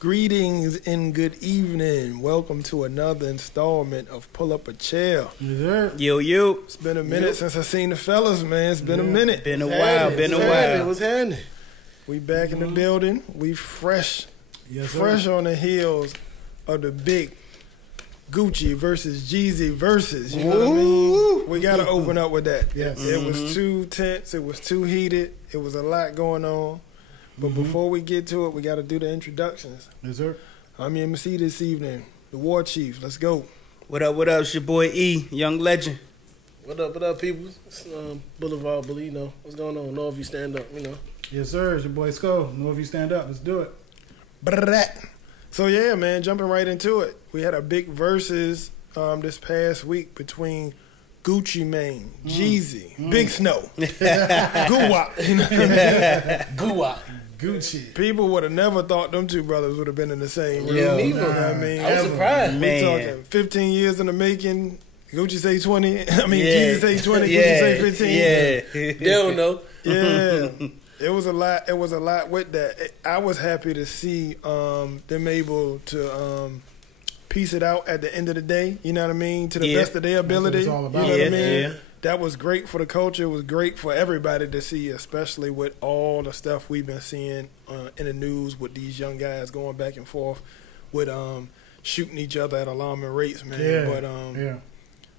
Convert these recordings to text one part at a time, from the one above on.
Greetings and good evening. Welcome to another installment of Pull Up a Chair. Yo. It's been a minute since I seen the fellas, man. It's been a minute. Been a while. What's happening? We back in the building. We fresh on the heels of the big Gucci versus Jeezy Verzuz. You know what I mean? We got to open up with that. Yes. It was too tense. It was too heated. It was a lot going on. But before we get to it, we got to do the introductions. Yes, sir. I'm your MC this evening, the War Chief. Let's go. What up? It's your boy E, Young Legend. What up, people? It's Boulevard Bully, you know. What's going on? Know if you stand up, you know. Yes, sir. It's your boy Skull. Know if you stand up. Let's do it. So, yeah, man, jumping right into it. We had a big versus this past week between Gucci Mane, Jeezy, Big Snow, Goo-Wop. You know what I mean? Goo-Wop. Gucci. People would have never thought them two brothers would have been in the same room. Yeah, You know what I mean? I was surprised. We talking 15 years in the making. Gucci say 20. Jeezy say 20. Gucci say 15. Yeah. They don't know. Yeah. It was a lot. It was a lot with that. I was happy to see them able to piece it out at the end of the day. You know what I mean? To the best of their ability. That's what it's all about. You know what I mean? Yeah. That was great for the culture. It was great for everybody to see, especially with all the stuff we've been seeing in the news with these young guys going back and forth with shooting each other at alarming rates, man. Yeah. But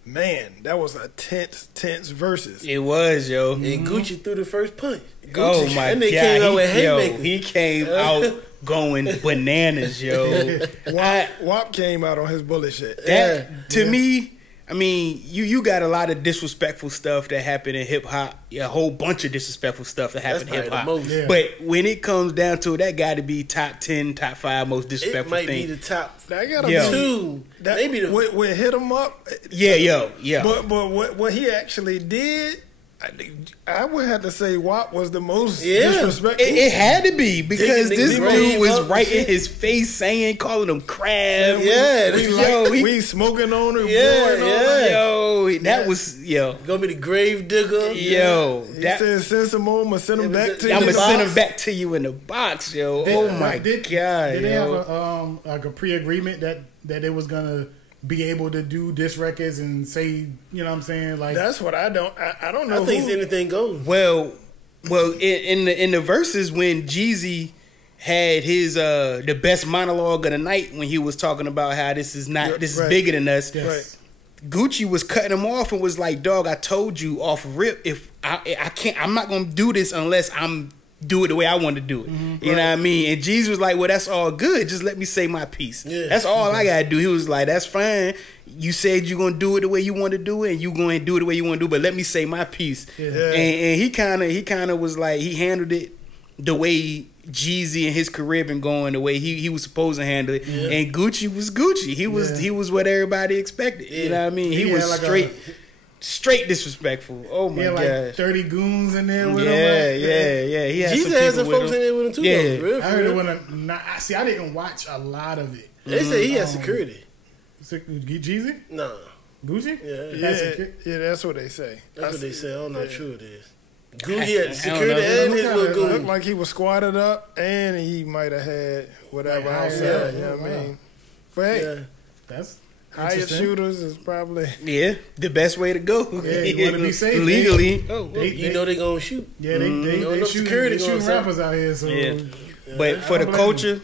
man, that was a tense versus. It was, yo. And Gucci threw the first punch. Gucci. Oh my and god. they came out with haymakers. He came out going bananas, yo. Wop came out on his bullshit. To me, I mean, you got a lot of disrespectful stuff that happened in hip hop. Yeah, a whole bunch of disrespectful stuff that happened in hip hop. Yeah. But when it comes down to it, that got to be top 10, top 5 most It disrespectful might thing. be the top That gotta Yo. be two. that, Maybe the we hit him up. Yeah. But what he actually did, I would have to say WAP was the most disrespectful. It had to be because Digging this niggas' dude was grave right up in and his face saying, calling him crab. Yeah. We smoking on it. That was gonna be the grave digger. Yo, He said send some more, I'ma send him back to you. I'm gonna in the send box. him back to you in the box, yo. God, Did they have yo. a pre-agreement that they was gonna be able to do diss records and say, you know what I'm saying? Like That's what I don't know. I think anything goes. Well, in the verses when Jeezy had his the best monologue of the night when he was talking about how this is bigger than us. Yes. Right. Gucci was cutting him off and was like, "Dog, I told you off rip, if I can't, I'm not gonna do this unless I'm do it the way I want to do it." You know what I mean? And Jeezy was like, "Well, that's all good. Just let me say my piece. Yeah. That's all I gotta do." He was like, "That's fine. You said you're gonna do it the way you want to do it, and you going to do it the way you want to do it. But let me say my piece." Yeah. And he kind of was like, he handled it the way Jeezy and his career been going, the way he was supposed to handle it. Yeah. And Gucci was Gucci. He was what everybody expected. You know what I mean? He was like straight disrespectful. Oh my like gosh. 30 goons in there with him. Yeah. He had Jesus some has some people folks with in him. there with him too. Yeah. Though, real, I heard it when I didn't watch a lot of it. They say he has security. Jeezy? Nah. Gucci? Yeah, that's what they say. That's what they say. I don't know how true it is. I Gucci had don't security know. and his little It looked goon. like he was squatted up, and he might have had whatever Like, outside. yeah, You know what I wow. mean? But hey, Yeah. That's hired interesting. shooters is probably Yeah, the best way to go. Yeah, you wanna be safe, legally. You know they gonna shoot. Yeah, they no shoot security they shooting going on. rappers out here. So Yeah. But for the don't blame culture,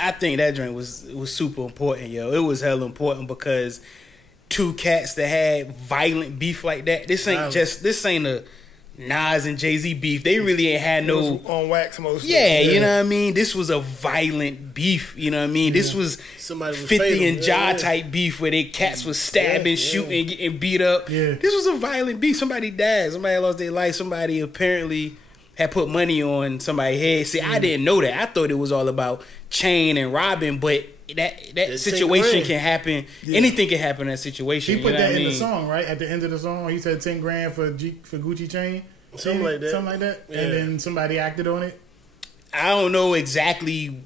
I think that joint was super important, yo. It was hella important because two cats that had violent beef like that. This ain't a Nas and Jay-Z beef. They really ain't had it was no. on wax most. Yeah, you know what I mean? This was a violent beef, you know what I mean? This was Somebody was 50 fatal. and Ja type beef where they cats was stabbing, shooting, getting beat up. Yeah. This was a violent beef. Somebody died. Somebody lost their life. Somebody apparently had put money on somebody's head. See, I didn't know that. I thought it was all about chain and robbing, but that situation can happen. Yeah. Anything can happen in that situation. He put you know that what I in the mean? song, right? At the end of the song, he said 10 grand for Gucci chain. Something like that. Something like that. Yeah. And then somebody acted on it. I don't know exactly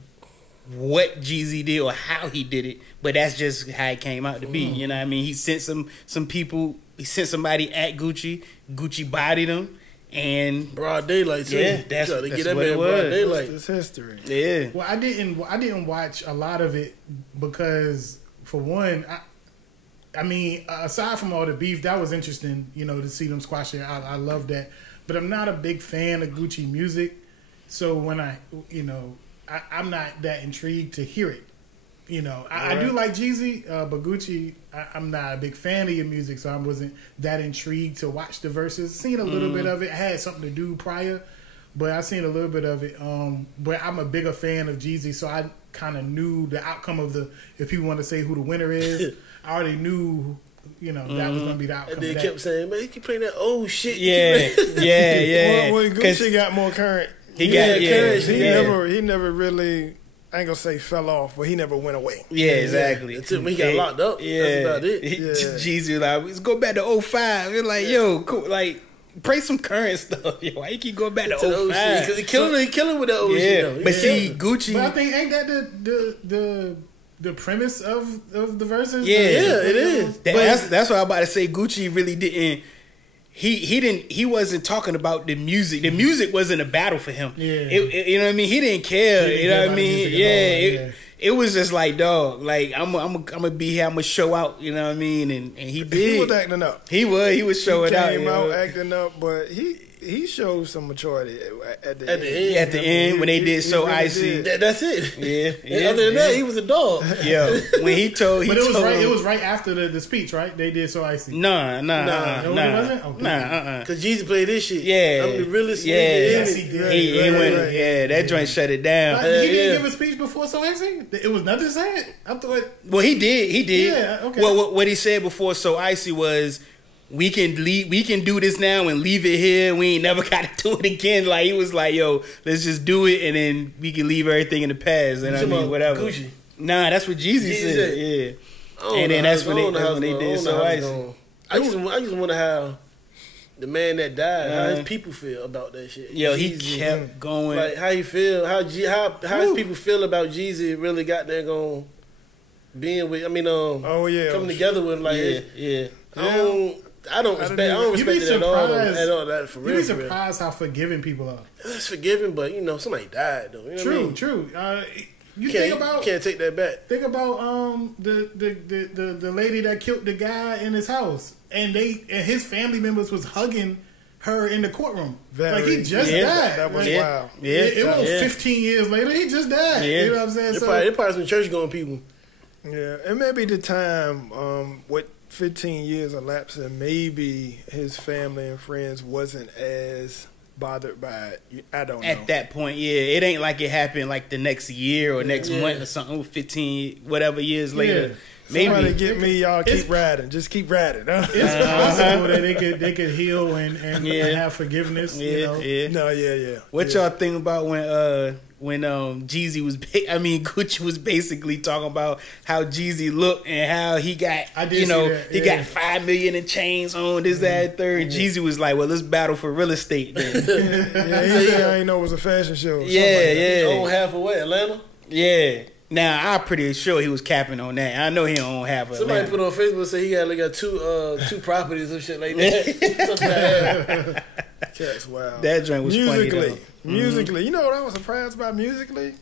what Jeezy did or how he did it, but that's just how it came out to be. You know what I mean? He sent some people. He sent somebody at Gucci. Gucci bodied him, And broad daylight too. Yeah, that's to get that what man it broad was. daylight. It's history. yeah, Well, I didn't watch a lot of it because, for one, I mean, aside from all the beef, that was interesting, to see them squash it. I love that, but I'm not a big fan of Gucci music, so when I'm not that intrigued to hear it. I do like Jeezy, but Gucci, I'm not a big fan of your music, so I wasn't that intrigued to watch the verses. Seen a little bit of it. I had something to do prior, but I seen a little bit of it. But I'm a bigger fan of Jeezy, so I kind of knew the outcome of if people want to say who the winner is, I already knew, that was going to be the outcome. And they of that. kept saying, man, you keep playing that old shit. yeah. Well, Gucci got more current. He got courage. He never really. I ain't gonna say fell off, but he never went away. Yeah, exactly. Until he got locked up. Yeah, that's about it. Jeezy was like, let's go back to 05. We're like, yo, cool. Like, play some current stuff. Yo, why you keep going back to 05? Because he killing with the old shit. Though. But see, Gucci. But I think ain't that the premise of the verses? Yeah, it is. That's what I'm about to say. Gucci really didn't. He wasn't talking about the music. The music wasn't a battle for him. Yeah. You know what I mean? He didn't care. He didn't You know care what I about mean? music It was just like, dog, like I'm gonna be here, I'm gonna show out, you know what I mean? And he did. He was acting up. He was showing out. He came out acting up, but he showed some maturity at the end. At the end when they did So really Icy. did. That's it. Yeah. Other than that, he was a dog. Yeah. When he told But it was right after the speech, right? They did So Icy. Nah. It wasn't? Okay. Nah. Because Jeezy played this shit. Yeah. I'm the realest. Yeah. Yes, he did. He went. Right. Yeah, that joint shut it down. He didn't give a speech before So Icy? It was nothing said? I thought... Well, he did. Yeah, okay. Well, what he said before So Icy was, we can do this now and leave it here. We ain't never got to do it again. Like, he was like, yo, let's just do it and then we can leave everything in the past. And I mean, whatever. Gucci. Nah, that's what Jeezy said. Yeah. And then that's when they did So Icy. I just wonder how the man that died, how his people feel about that shit. Yo, he Jeezy. kept going. Like, how he feel, how his people feel about Jeezy really got there going, being with, coming together with him. Like, I don't respect it at all. That for real. You'd be surprised how forgiving people are. It's forgiving, but somebody died though. You know what I mean? True. You can't take that back. Think about the lady that killed the guy in his house, and his family members was hugging her in the courtroom. Like, he just died. That was wild. Yeah, it was 15 years later. He just died. Yeah. You know what I'm saying? They're probably some church going people. Yeah, and maybe the time with 15 years elapsing, maybe his family and friends wasn't as bothered by it. I don't know. At that point, it ain't like it happened like the next year or next month or something. 15 whatever years later. Maybe somebody get me. Y'all keep riding. Just keep riding. It's possible that they could heal and have forgiveness. What y'all think about when Jeezy was, Gucci was basically talking about how Jeezy looked and how he got, he got 5 million in chains on this, that, third. And Jeezy was like, well, let's battle for real estate then. He said, I ain't know it was a fashion show. Yeah. Own half of what, Atlanta? Yeah. Now, I'm pretty sure he was capping on that. I know he don't own half of Somebody Atlanta. put on Facebook say he got two properties and shit like that. That's wild. That joint was funny though. Musically, you know what I was surprised about musically?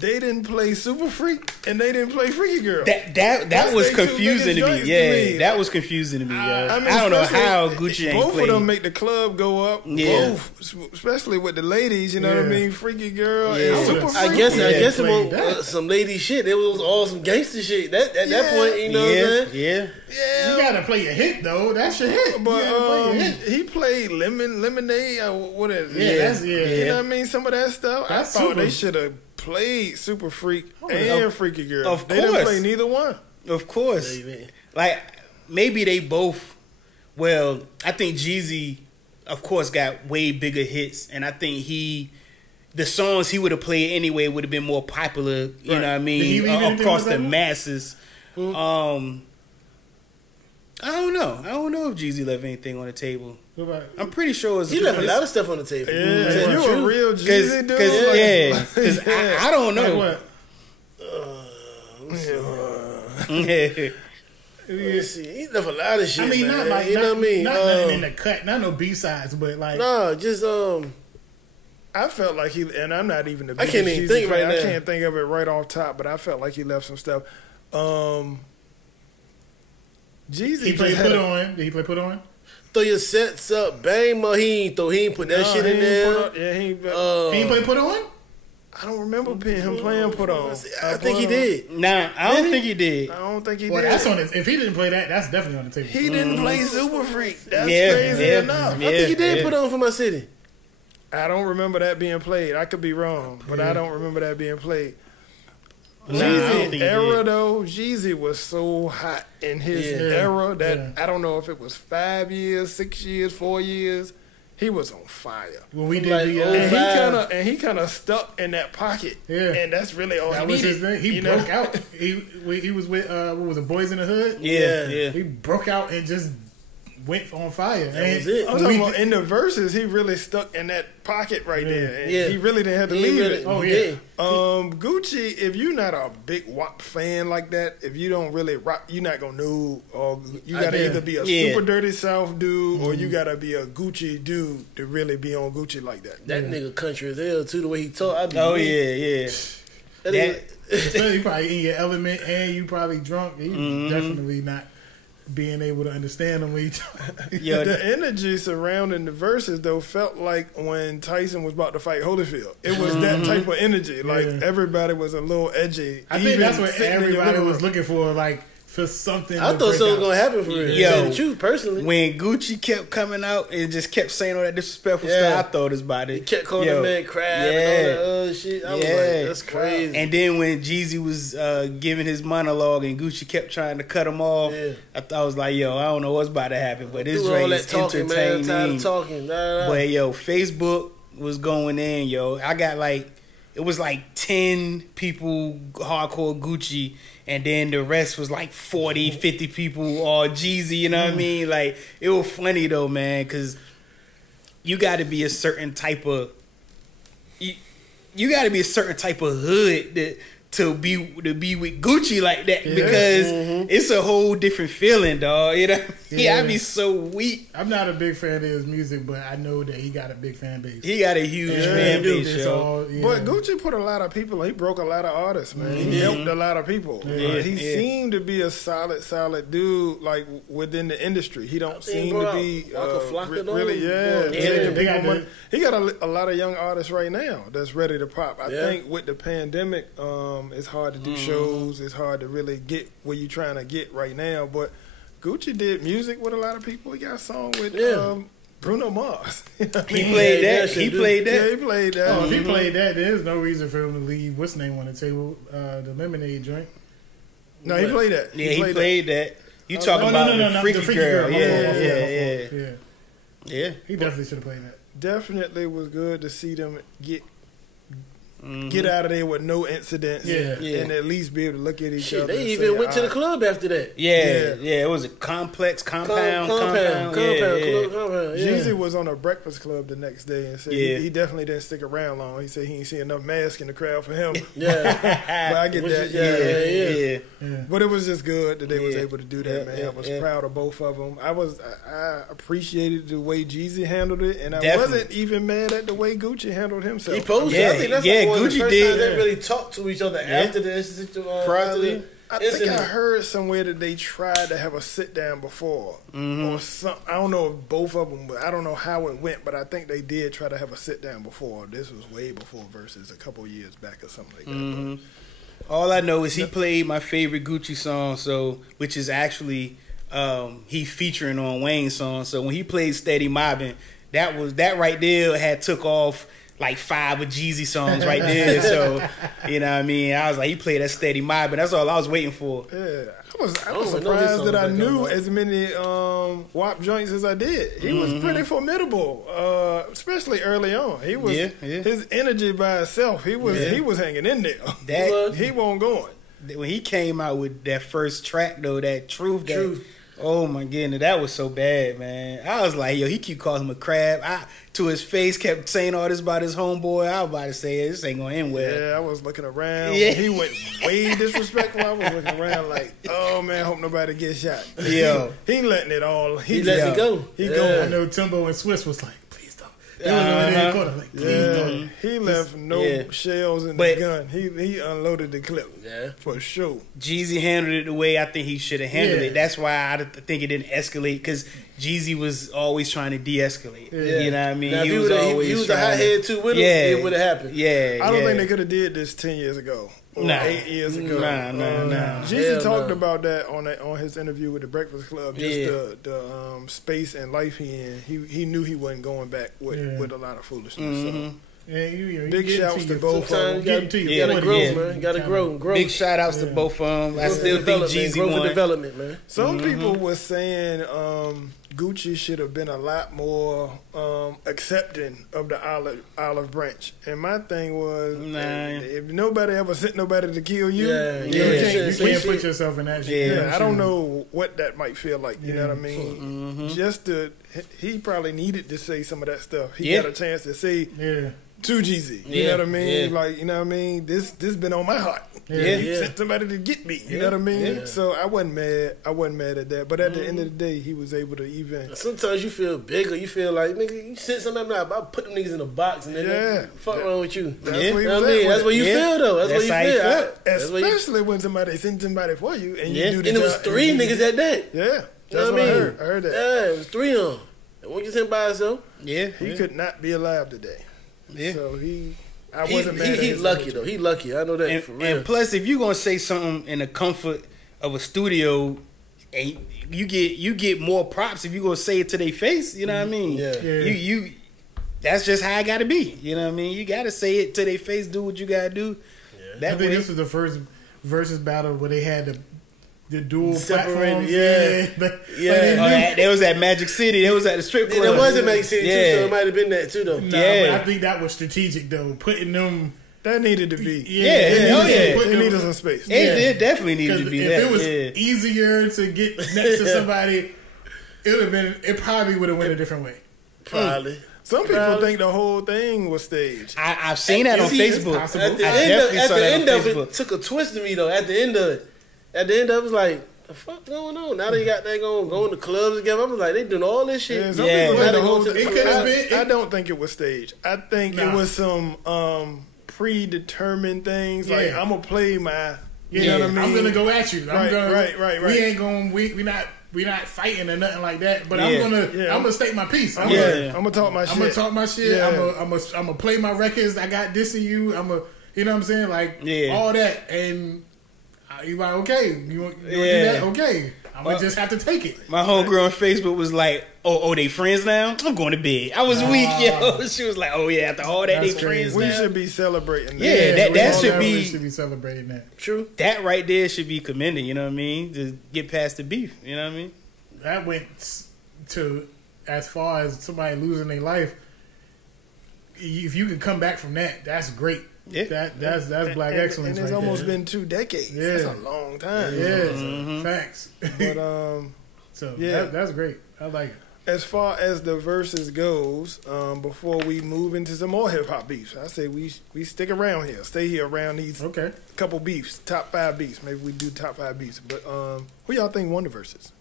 They didn't play Super Freak and they didn't play Freaky Girl. That was confusing to me. Yeah, that was confusing to me. I don't know how Gucci ain't both played. of them make the club go up. Yeah. Both, especially with the ladies. You know what I mean? Freaky Girl and Super Freak. I guess it was some lady shit. It was all some gangster shit. At that point, you know what I'm saying? Yeah. You gotta play your hit though. That's your hit. But he played Lemonade. What is it? You know what I mean? Some of that stuff. I thought they should have played Super Freak and Freaky Girl. Of they didn't play neither one. Of course. Like, maybe they both. Well, I think Jeezy, of course, got way bigger hits, and I think the songs he would have played anyway would have been more popular. You know what I mean? Across the masses. I don't know if Jeezy left anything on the table. I'm pretty sure he left a lot of stuff on the table. Yeah, you a real Jeezy dude? Because I don't know. Like what? He left a lot of shit. I mean, man. not like you know what I mean. Not nothing in the cut, not no B-sides, but like just I felt like he, and I'm not even the I can't even think right now. I can't think of it right off top, but I felt like he left some stuff. Jeezy. He played Put On. Did he play Put On? Throw your sets up, bang, ma. He ain't put that shit in there. He ain't play Put On. I don't remember him playing Put On. I think he did. Nah, I don't think he did. I don't think he Well, did. that's on it. If he didn't play that, that's definitely on the table. He didn't play Super Freak. That's crazy enough. I think he did Put On for my city. I don't remember that being played. I could be wrong, but I don't remember that being played. Nah, I don't think he era did. though, Jeezy was so hot in his era that I don't know if it was 5 years, 6 years, 4 years. He was on fire. When we did the he kind of stuck in that pocket. Yeah, and that's really all that he was needed. his thing. He broke out. He was with what was it, Boys in the Hood? Yeah. He broke out and just went on fire. That was it. I'm talking about in the verses, he really stuck in that pocket right there. And he really didn't have to leave it. Oh yeah. Gucci, if you're not a big WAP fan like that, if you don't really rock, you're not gonna know. Or you gotta either be a super dirty South dude or you gotta be a Gucci dude to really be on Gucci like that. That nigga country as hell too. The way he talk. Yeah. Especially probably in your element and you probably drunk. You definitely not being able to understand him when you talk. The energy surrounding the verses though felt like when Tyson was about to fight Holyfield. It was that type of energy. Like everybody was a little edgy. I think that's what everybody was looking for. Like for something. I thought something was gonna happen for real. Yo, to tell the truth, personally. When Gucci kept coming out and just kept saying all that disrespectful stuff, I thought it was about it. He kept calling the man crab and all that other shit. I was like, that's crazy. And then when Jeezy was giving his monologue and Gucci kept trying to cut him off, I was like, yo, I don't know what's about to happen, but this joint is entertaining. Man, tired of talking. But yo, Facebook was going in, yo. I got it was like 10 people hardcore Gucci, and then the rest was like 40, 50 people all Jeezy, you know what I mean? Like, it was funny though, man, because you got to be a certain type of... You got to be a certain type of hood to be with Gucci like that because it's a whole different feeling, dog. You know, I'd be so weak. I'm not a big fan of his music, but I know that he got a big fan base. He got a huge fan base, yo. But Gucci put a lot of people. He broke a lot of artists, man. He helped a lot of people. He seemed to be a solid dude, like within the industry. He don't seem to be really. He got a lot of young artists right now that's ready to pop. I think with the pandemic, it's hard to do shows. It's hard to really get where you're trying to get right now. But Gucci did music with a lot of people. He got a song with Bruno Mars. He played that. Yeah, he played that. Oh, if he played that, there's no reason for him to leave. What's the name on the table? The Lemonade joint. No, he played that. He played that. You talking about the Freaky Girl? Yeah. He definitely should have played that. Definitely was good to see them get out of there with no incidents and at least be able to look at each other. They even went to the club after that. It was a compound. Jeezy was on a Breakfast Club the next day and said he definitely didn't stick around long. He said he didn't see enough masks in the crowd for him. But I get that. But it was just good that they was able to do that, man. I was proud of both of them. I appreciated the way Jeezy handled it, and I wasn't even mad at the way Gucci handled himself. He posted. I think that's Gucci the first time they really talked to each other after this. Probably. I think I heard somewhere that they tried to have a sit down before, or something. I don't know if both of them, but I don't know how it went. But I think they did try to have a sit down before. This was way before Versus, a couple years back or something like that. All I know is he played my favorite Gucci song, which is actually he featuring on Wayne's song. So when he played Steady Mobbin', that right there had took off like 5 of Jeezy songs right there. So, you know what I mean? I was like, he played that Steady Mobbin'. That's all I was waiting for. Yeah. I was surprised that I knew as many WAP joints as I did. He was pretty formidable, especially early on. He was his energy by itself. He was hanging in there. He wasn't going. When he came out with that first track though, that Truth. Oh my goodness, that was so bad, man. I was like, yo, he keep calling him a crab. To his face, kept saying all this about his homeboy. I was about to say, this ain't gonna end well. Yeah, I was looking around. Yeah. He went way disrespectful. I was looking around like, oh man, hope nobody gets shot. Yo, he letting it all. He letting it go. He going. I know Timbo and Swiss was like, please don't. They was over there in the corner like, please don't. He left no shells in the gun. He unloaded the clip. Yeah, for sure. Jeezy handled it the way I think he should have handled it. That's why I think it didn't escalate, because Jeezy was always trying to de-escalate. Yeah. You know what I mean? Now, he was a hothead too with him, it would have happened. Yeah, I don't think they could have did this 10 years ago. Or 8 years ago. Nah. Jeezy talked about that on his interview with the Breakfast Club. Just the space and life he in. He knew he wasn't going back with a lot of foolishness. So. Yeah, you big shouts to both of them. You gotta grow, man. You gotta grow. Big shout outs to both of them. I still think Jeezy won. Growth and development, man. Some people were saying Gucci should have been a lot more accepting of the olive branch. And my thing was, if nobody ever sent nobody to kill you, you can't put yourself in that shit. Yeah, I don't know what that might feel like. You know what I mean? He probably needed to say some of that stuff. He got a chance to say to Jeezy. You know what I mean? Like, you know what I mean? This been on my heart. He sent somebody to get me. You know what I mean? So I wasn't mad. I wasn't mad at that. But at the end of the day, he was able to even. Sometimes you feel bigger. You feel like, nigga, you sent somebody out. I'll put them niggas in a box and then fuck wrong with you. That's what he was That's what you feel though. That's what you feel. Especially when somebody sent somebody for you and you do the job. And it was 3 niggas at that. Yeah. That's what I mean. I heard that. Yeah, it was 3 of them. And one just him by himself. He could not be alive today. Yeah. So I wasn't mad at He's lucky though. He lucky. I know that for real. And plus, if you're gonna say something in the comfort of a studio, and you get more props if you gonna say it to their face. You know what I mean? You that's just how I gotta be. You know what I mean? You gotta say it to their face. Do what you gotta do. I think this was the first versus battle where they had the dual separated. They was at Magic City. They was at the strip club. There was at Magic City too, so it might have been that too though. But I think that was strategic though, putting them. That needed to be. It needed some space. It definitely needed to be. If it was easier to get next to somebody, it probably would have went a different way. Probably. Some people think the whole thing was staged. I've seen that on Facebook. At the end of it, took a twist to me though. At the end of it. It was like, the fuck going on? Now they got that going to clubs together. I was like, they doing all this shit. I don't think it was staged. I think it was some predetermined things. Like, I'm gonna play my. You know what I mean? I'm gonna go at you. Right. We ain't going. We not fighting or nothing like that. But I'm gonna state my piece. I'm gonna talk my shit. I'm gonna talk my shit. I'm gonna play my records. I got this in you. You know what I'm saying? Like all that and. You like, okay, you want to do that? Okay. I'm going to just have to take it. My homegirl on Facebook was like, oh, they friends now? I'm going to bed. I was weak, yo. She was like, oh, yeah, after all that, they friends now? We should be celebrating that. Yeah, that should be... We should be celebrating that. True. That right there should be commended, you know what I mean? To get past the beef, you know what I mean? That went to as far as somebody losing their life. If you can come back from that, that's great. Yeah, that's black excellence. And it's almost been 2 decades. Yeah. That's a long time. Facts. But that's great. I like it. As far as the verses goes, before we move into some more hip hop beefs, I say we stick around here, stay here around these couple beefs, top 5 beefs. Maybe we do top 5 beefs. But who y'all think won the verses?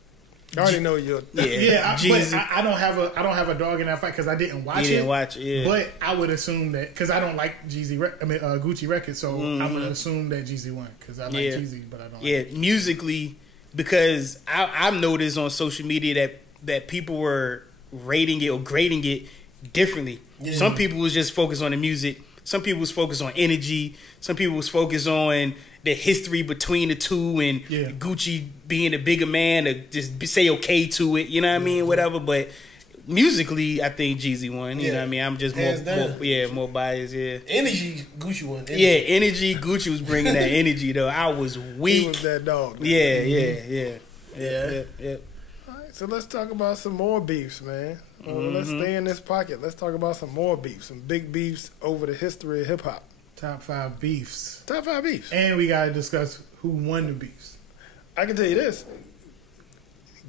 I already know you're. But I don't have a dog in that fight because I didn't watch it. You didn't watch it, yeah. But I would assume that because I don't like Gucci records, so I would assume that Jeezy won because I like Jeezy, but I don't. Yeah, like musically, because I've noticed on social media that people were rating it or grading it differently. Yeah. Some people was just focused on the music. Some people was focused on energy. Some people was focused on the history between the two and Gucci being a bigger man to just say okay to it, you know what I mean, whatever. But musically, I think Jeezy won. You know what I mean? I'm just more biased. Yeah, energy, Gucci won. Energy. Gucci was bringing that energy though. I was weak. He was that dog. Man. Yeah. All right, so let's talk about some more beefs, man. Let's stay in this pocket. Let's talk about some more beefs, some big beefs over the history of hip hop. Top 5 beefs. Top 5 beefs. And we got to discuss who won the beefs. I can tell you this.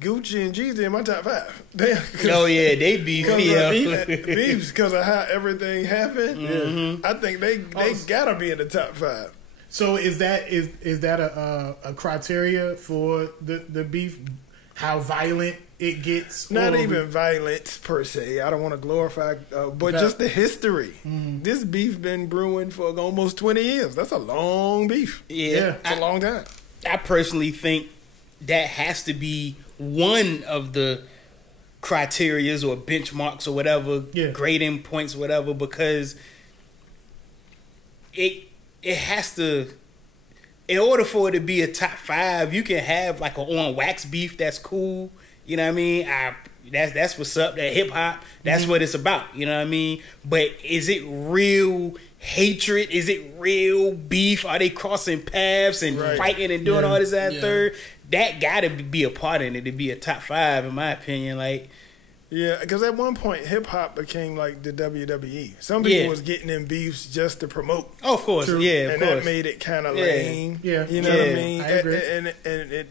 Gucci and Jeezy in my top 5. Damn. Oh yeah, they beef. Beefs because of how everything happened. Mm-hmm. I think they gotta be in the top 5. So is that a criteria for the beef? How violent it gets? Not even violence per se. I don't want to glorify, but just the history. Mm. This beef been brewing for almost 20 years. That's a long beef. Yeah. It's a long time. I personally think that has to be one of the criterias or benchmarks or whatever, grading points or whatever, because it has to. In order for it to be a top 5, you can have like an on wax beef that's cool. You know what I mean? That's what's up. That hip hop. That's what it's about. You know what I mean? But is it real hatred? Is it real beef? Are they crossing paths and fighting and doing all this and third? That gotta be a part in it to be a top 5, in my opinion. Like. Yeah, because at one point, hip-hop became like the WWE. Some people was getting in beefs just to promote. Oh, of course. True. Yeah, of course. And that made it kind of lame. Yeah. You know what I mean? I agree. And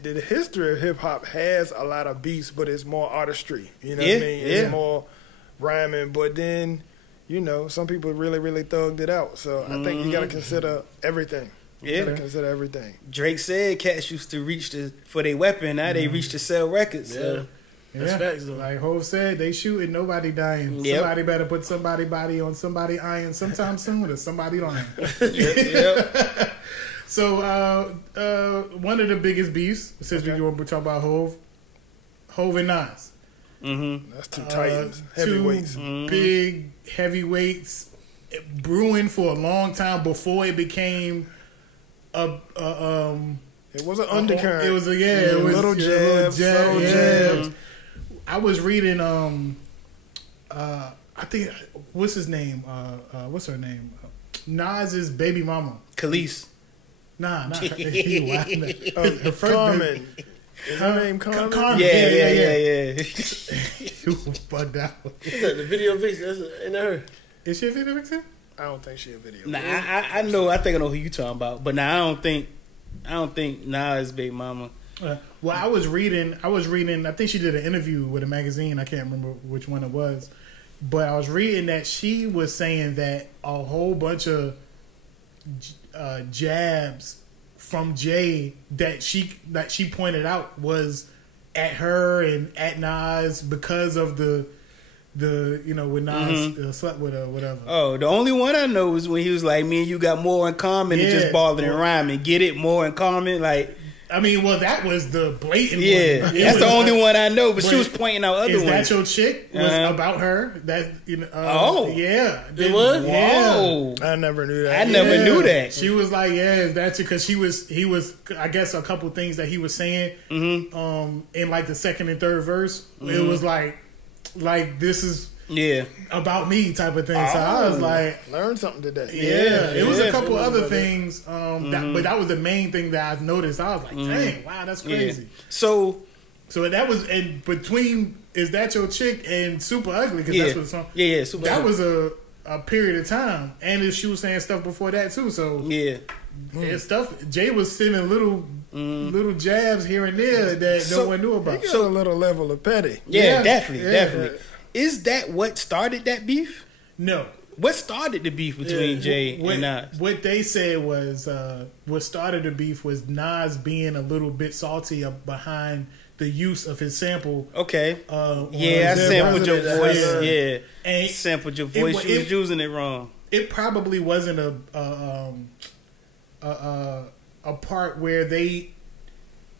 the history of hip-hop has a lot of beefs, but it's more artistry. You know what I mean? It's more rhyming. But then, you know, some people really, really thugged it out. So I think you got to consider everything. You gotta consider everything. Drake said cats used to reach for their weapon. Now they reach to sell records. So. That's facts, though. Like Hov said, they shooting, nobody dying. Yep. Somebody better put somebody body on somebody iron sometime soon or somebody lying. Yep. So one of the biggest beefs, since we're talking about Hov and Nas. Mm-hmm. That's two titans, heavyweights. Big heavyweights brewing for a long time before it became it was an undercurrent. It was a little jabs. I was reading I think what's his name? What's her name? Nas's baby mama. Khalees. Nah, not her. The first Carmen. Is her name Carmen? Carmen. Yeah. You bugged out. Is that the video vixen? Ain't that her? Is she a video vixen? I don't think she a video. Nah, I know. I think I know who you talking about, but I don't think Nas' baby mama. Well, I was reading. I think she did an interview with a magazine. I can't remember which one it was, but I was reading that she was saying that a whole bunch of jabs from Jay that she pointed out was at her and at Nas because of the when Nas slept with her, whatever. Oh, the only one I know is when he was like, "Me and you got more in common than just balling and rhyming." Get it? More in common, like. I mean, well, that was the blatant one. That's the only one I know, but she was pointing out other ones. Is That Your Chick was about her. That yeah. It was? Whoa. I never knew that. I never knew that. She was like, that's it, because he was, I guess, a couple things that he was saying in like the second and third verse. It was like this is about me type of thing. So I was like, learned something today. It was a couple other things, but that was the main thing that I've noticed. I was like, dang, wow, that's crazy. So that was in between Is That Your Chick and Super Ugly, because that's what the song. Super that Ugly. was a period of time, and she was saying stuff before that too. So and stuff. Jay was sending little jabs here and there that no one knew about. So a little level of petty. Definitely. Is that what started that beef? No. What started the beef between Jay and Nas? What they said was what started the beef was Nas being a little bit salty behind the use of his sample. Okay. I sampled your voice. And sampled your voice. She was using it wrong. It probably wasn't a part where they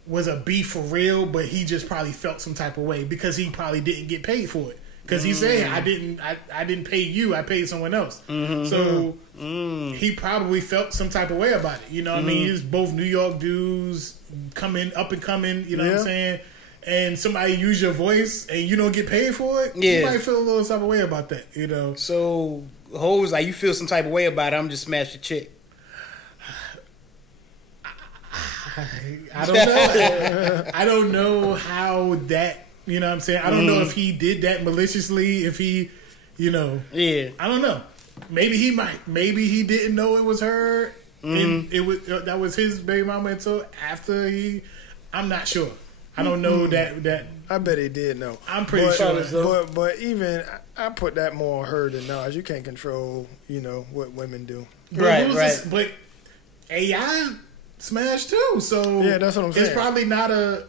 was a beef for real, but he just probably felt some type of way because he probably didn't get paid for it. Because he said, I didn't pay you, I paid someone else. So he probably felt some type of way about it. You know what I mean? He's both New York dudes, up and coming, you know what I'm saying? And somebody use your voice and you don't get paid for it, you might feel a little type of way about that, you know? So, Ho was like, you feel some type of way about it, I'm just smash the chick. I don't know. I don't know how that... You know what I'm saying? I don't know if he did that maliciously, if he, I don't know. Maybe he might. Maybe he didn't know it was her, and that was his baby mama until after I'm not sure. I don't know that. I bet he did know. I'm pretty sure. But even I put that more on her than Nas. You can't control, what women do. Right. But AI smashed too. So yeah, that's what I'm saying. It's probably not to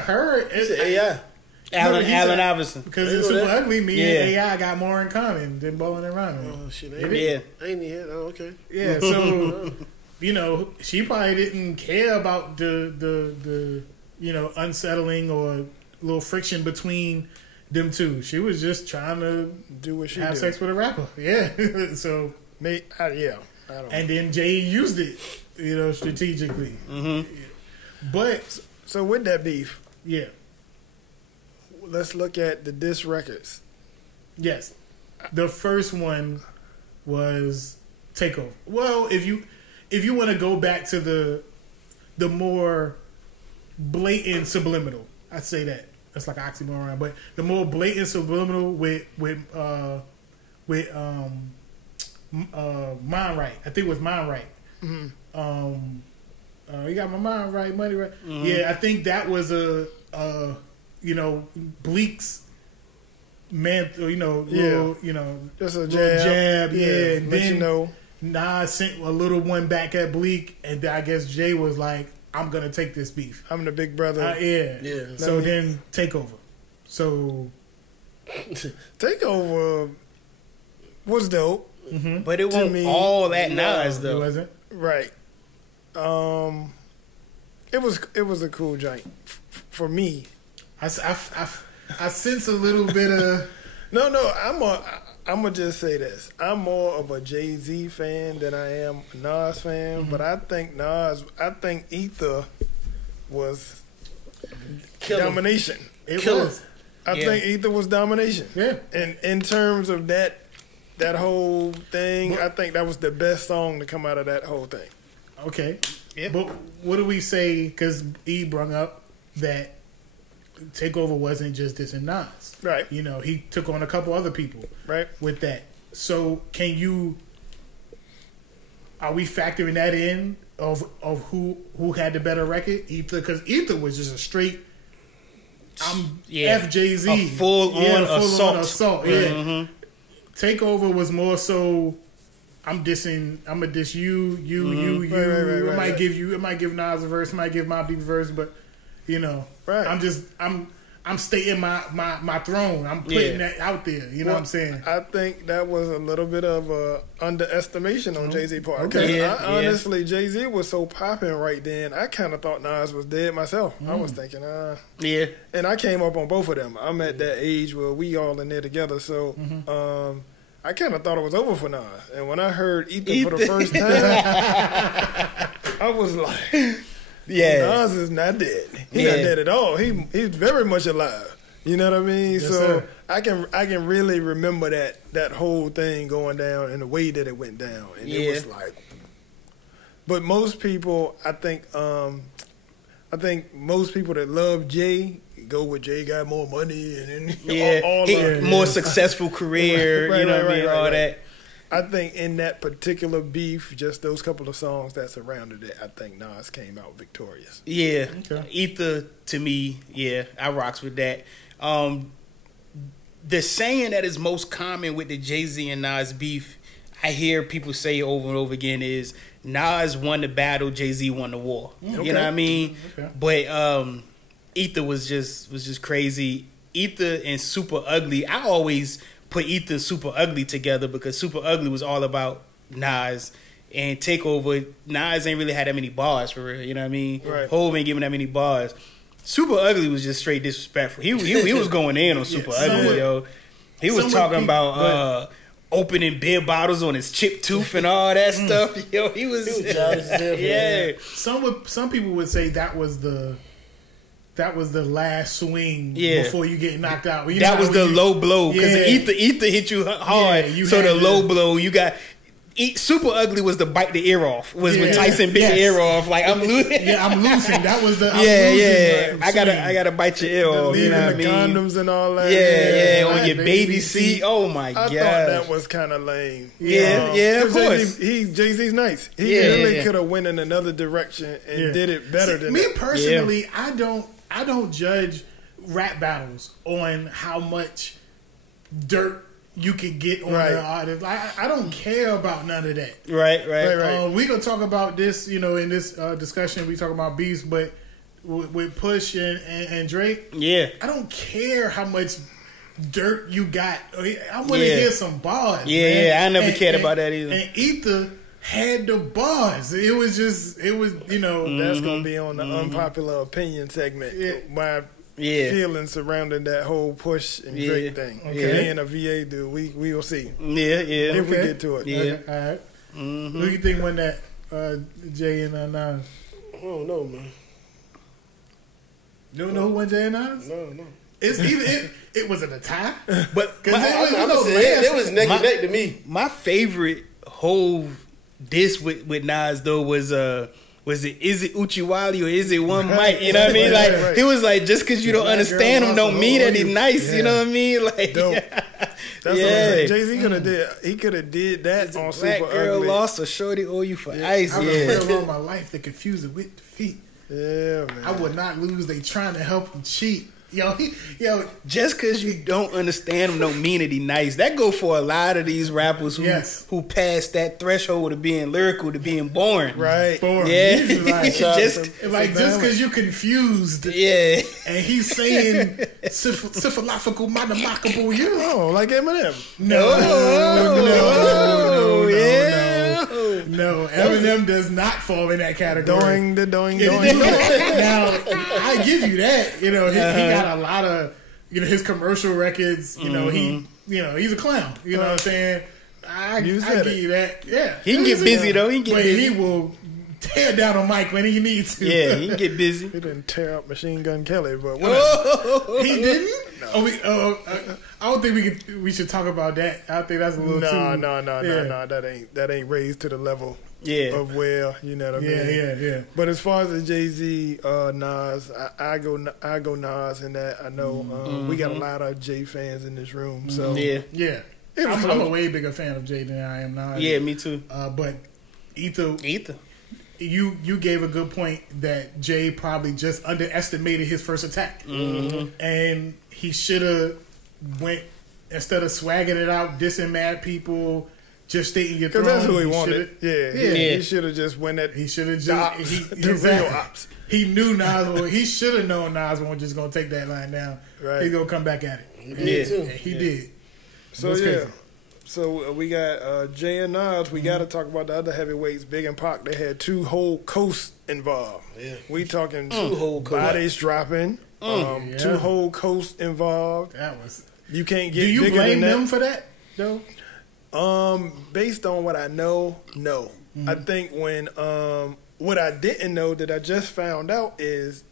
her. It's AI. Allen Iverson. Because it's super ugly. Me and AI got more in common than bowling and rhyming. Oh shit! I ain't here. Oh, okay. Yeah. So she probably didn't care about the unsettling or little friction between them two. She was just trying to do what she have sex with a rapper. Yeah. So I don't know. And then Jay used it, strategically. Mm-hmm. But so with that beef, yeah. Let's look at the diss records. Yes, the first one was Takeover. Well, if you want to go back to the more blatant subliminal, I'd say that's like oxymoron, but the more blatant subliminal with Mind Right. I think it was Mind Right. Mm-hmm. You got my mind right, money right. Mm-hmm. Yeah, I think that was Bleak's man. Just a jab. Yeah, and then Nas sent a little one back at Bleak, and I guess Jay was like, "I'm gonna take this beef. I'm the big brother." Yeah. So then Takeover. So Takeover was dope. Mm-hmm. But it wasn't all that Nas though. It wasn't. Right. It was a cool joint for me. I sense a little bit of no. I'm gonna just say this. I'm more of a Jay-Z fan than I am a Nas fan. Mm-hmm. But I think Ether was domination. It was. I think Ether was domination. Yeah. And in terms of that whole thing, I think that was the best song to come out of that whole thing. Okay. Yeah. But what do we say? Because E brought up that Takeover wasn't just this and Nas. Right. He took on a couple other people. Right. With that. So are we factoring that in of who had the better record? Ether, because Ether was just a straight F Jay-Z. A full on assault. Yeah. Mm-hmm. Takeover was more so I'm diss you. Right, I might give Nas a verse, I might give Mobb Deep a verse, but right. I'm stating my throne. I'm putting that out there. What I'm saying? I think that was a little bit of a underestimation on Jay-Z part. Okay. Honestly, Jay-Z was so popping right then. I kind of thought Nas was dead myself. I was thinking, yeah. And I came up on both of them. I'm at that age where we all in there together. So, I kind of thought it was over for Nas. And when I heard Ether for the first time, I was like, yeah, Nas is not dead. He's not dead at all. He's very much alive. You know what I mean? Yes, so sir. I can really remember that whole thing going down and the way that it went down. And it was like, but most people, I think most people that love Jay go with Jay got more money and then more successful career. All that. I think in that particular beef, just those couple of songs that surrounded it, I think Nas came out victorious. Yeah. Okay. Ether, to me, I rocks with that. The saying that is most common with the Jay-Z and Nas beef, I hear people say over and over again is Nas won the battle, Jay-Z won the war. Okay. You know what I mean? Okay. But Ether was just crazy. Ether and Super Ugly, I always put Ether and Super Ugly together because Super Ugly was all about Nas, and Takeover, Nas ain't really had that many bars for real. You know what I mean? Right. Hov ain't giving that many bars. Super Ugly was just straight disrespectful. He was going in on Super Ugly, yo. He was talking about opening beer bottles on his chipped tooth and all that stuff. Yo, he was yeah. Some people would say that was the last swing before you get knocked out. That was the low blow because Ether hit you hard. So the low blow you got. Super Ugly was the bite the ear off. Was when Tyson bit the ear off. Like I'm losing. I'm losing. That was the I gotta bite your ear off. Leaving you know the condoms and all that. On your baby seat. Oh my god. I thought that was kind of lame. Yeah, of course. Jay-Z's nice. He really could have went in another direction and did it better than me personally. I don't. I don't judge rap battles on how much dirt you can get on the artist. I don't care about none of that. Right. We gonna talk about this, in this discussion. We talk about beefs, but with Push and Drake, I don't care how much dirt you got. I want to hear some bars. I never cared about that either. And Ether had the bars. It was that's gonna be on the unpopular opinion segment. My feelings surrounding that whole Push and Drake thing. Okay. And a VA dude, we will see. If we get to it. All right. Who do you think won that? Jay and Nas? I don't know, man. You don't know who won Jay and Nas? No. It's either it wasn't a tie, but it was neck and neck to me. My favorite whole diss with Nas though was it is it Uchiwali or is it One Mic? You know what I mean? Like he was like, just because you don't understand him don't mean that he's nice. You know what I mean? Like dope. That's what I'm saying. Jay-Z could have did that on Black Super Girl Ugly. Lost or Shorty Owe You for Ice. I was all my life to confuse it with defeat. Yeah, man. I would not lose. They trying to help him cheat. Yo, just because you don't understand him don't mean that he nice. That go for a lot of these rappers who pass that threshold of being lyrical to being boring. Right. Boring. Yeah. just because you confused. Yeah. And he's saying syphilical, monomakable, like Eminem. No, Eminem does not fall in that category. Doing. Now, I give you that. He got a lot of, his commercial records. He's a clown. You know what I'm saying? I give you that. Yeah, he can get busy though. He will tear down a mic when he needs to. Yeah, he can get busy. He didn't tear up Machine Gun Kelly, but whatever. He didn't. No. I don't think we should talk about that. I think that's a little too. No. That ain't raised to the level. Of where, you know what I mean? Yeah. But as far as the Jay-Z, Nas, I go Nas in that. I know we got a lot of Jay fans in this room, so yeah. I'm a way bigger fan of Jay than I am Nas. Yeah, me too. But Ether. You gave a good point that Jay probably just underestimated his first attack, and he should have went instead of swagging it out, dissing mad people. Just stating your throne. Because that's who he wanted. He should have just went at. He should have just real ops. He knew Nas. He should have known Nas wasn't just gonna take that line down. Right. He's gonna come back at it. He did. So So we got Jay and Nas. We got to talk about the other heavyweights, Big and Pac. They had two whole coasts involved. Yeah. We talking two whole bodies dropping. Two whole coasts involved. That was. You can't get. Do you bigger blame than them for that though? Based on what I know, no. I think when what I didn't know that I just found out is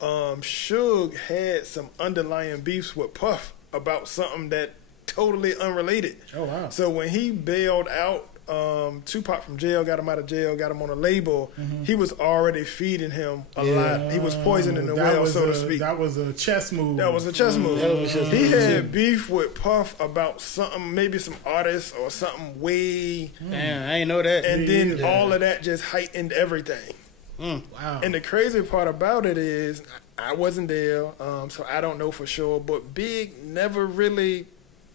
Suge had some underlying beefs with Puff about something that totally unrelated. Oh wow. So when he bailed out Tupac from jail, got him out of jail, got him on a label, he was already feeding him a lot. He was poisoning the well, so to speak. That was a chess move. He had beef with Puff about something, maybe some artist or something way. Damn, I ain't know that. And then all of that just heightened everything. Wow. And the crazy part about it is, I wasn't there, so I don't know for sure, but Big never really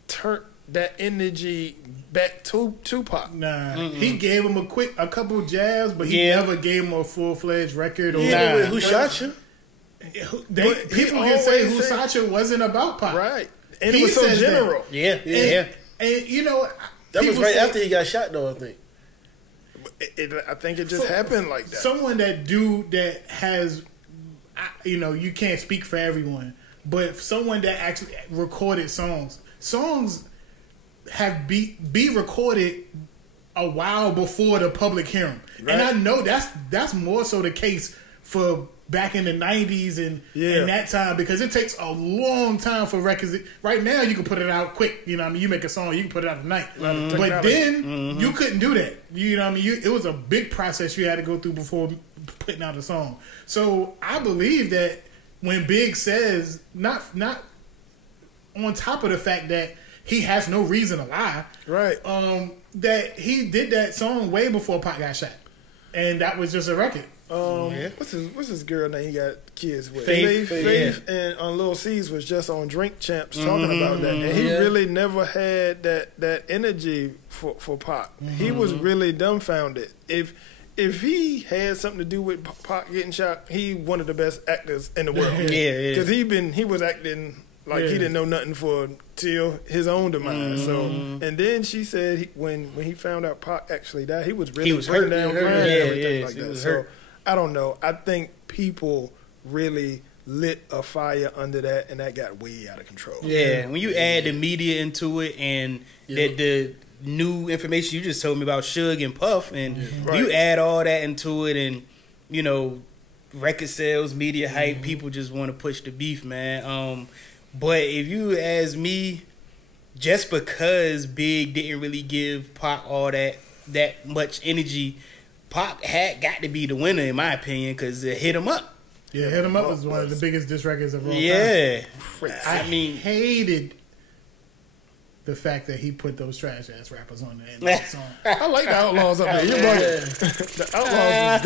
turned that energy back to Tupac. Nah, he gave him a couple jabs, but he never gave him a full-fledged record. Or Who shot you? People can say Who Shot You wasn't about Pac, right? And it was so general. And you know that was right after he got shot, though. I think. I think it just happened like that. Someone that has, you can't speak for everyone, but someone that actually recorded songs have be recorded a while before the public hear them. Right. And I know that's more so the case for back in the 90s and that time, because it takes a long time for records. Right now you can put it out quick. You know what I mean? You make a song, you can put it out tonight. But then you couldn't do that. You know what I mean? It was a big process you had to go through before putting out a song. So I believe that when Big says, not on top of the fact that he has no reason to lie. Right. That he did that song way before Pac got shot. And that was just a record. What's his girl name he got kids with? Faith, and Lil C's was just on Drink Champs talking about that, and he really never had that energy for Pac. He was really dumbfounded. If he had something to do with Pac getting shot, he one of the best actors in the world. Because he was acting like he didn't know nothing till his own demise. So, and then she said when he found out Pac actually died, he was breaking down crying and everything like that. So I don't know. I think people really lit a fire under that, and that got way out of control. Yeah, when you add the media into it and the new information you just told me about Suge and Puff, and you add all that into it, and you know, record sales, media hype, people just want to push the beef, man. But if you ask me, just because Big didn't really give Pac all that much energy, Pac had got to be the winner in my opinion, because it hit him up. Yeah, Hit 'Em Up was one of the biggest diss records of all time. Yeah, I hated the fact that he put those trash ass rappers on the end of that song. I like the Outlaws up there. You're bugging. The Outlaws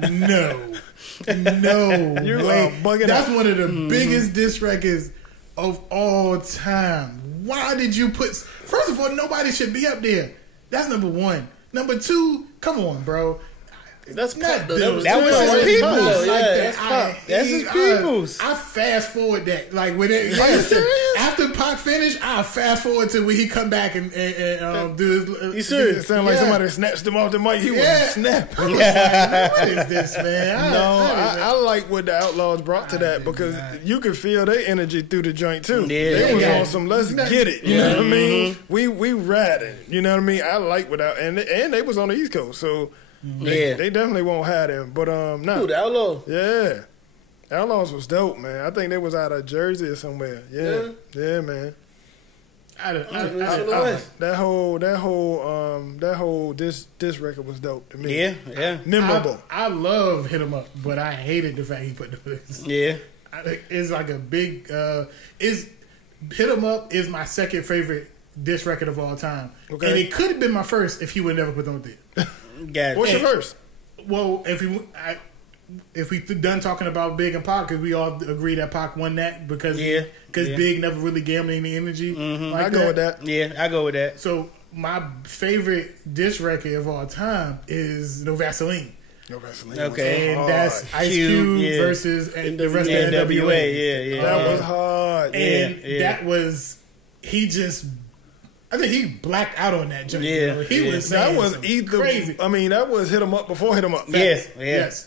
was going. No. You're bugging. That's one of the biggest diss records of all time. Why did you put... First of all, nobody should be up there. That's number one. Number two, come on, bro. That's Pop, though. That was his people. That's Pop. That's his peoples. I fast forward that. Like when it, Are you serious? After Pac finished, I fast forward to when he come back and do his. You serious? It sounded like somebody snatched him off the mic. He was snapping. What is this, man? I like what the Outlaws brought to that, because you could feel their energy through the joint too. Yeah. They was on some let's get it. You know what I mean? We riding. You know what I mean? I like and they was on the East Coast, so. They definitely won't have them, but no. Who, the Outlaws? Yeah, Outlaws was dope, man. I think they was out of Jersey or somewhere. Yeah, man. That whole this record was dope to me. Yeah, memorable. I love Hit 'Em Up, but I hated the fact he put the. Yeah, it's like a big. Hit 'Em Up is my second favorite diss record of all time, and it could have been my first if he would never put on there. What's your first? Well, if we done talking about Big and Pac, because we all agree that Pac won that because Big never really gave him any energy. I go with that. Yeah, I go with that. So my favorite diss record of all time is No Vaseline. No Vaseline. Okay, and that's Ice Cube versus and the rest of NWA. Yeah. That was hard. And that was I think he blacked out on that joint. Yeah, he was. That was either crazy. I mean, that was Hit 'Em Up before Hit 'Em Up. Yes.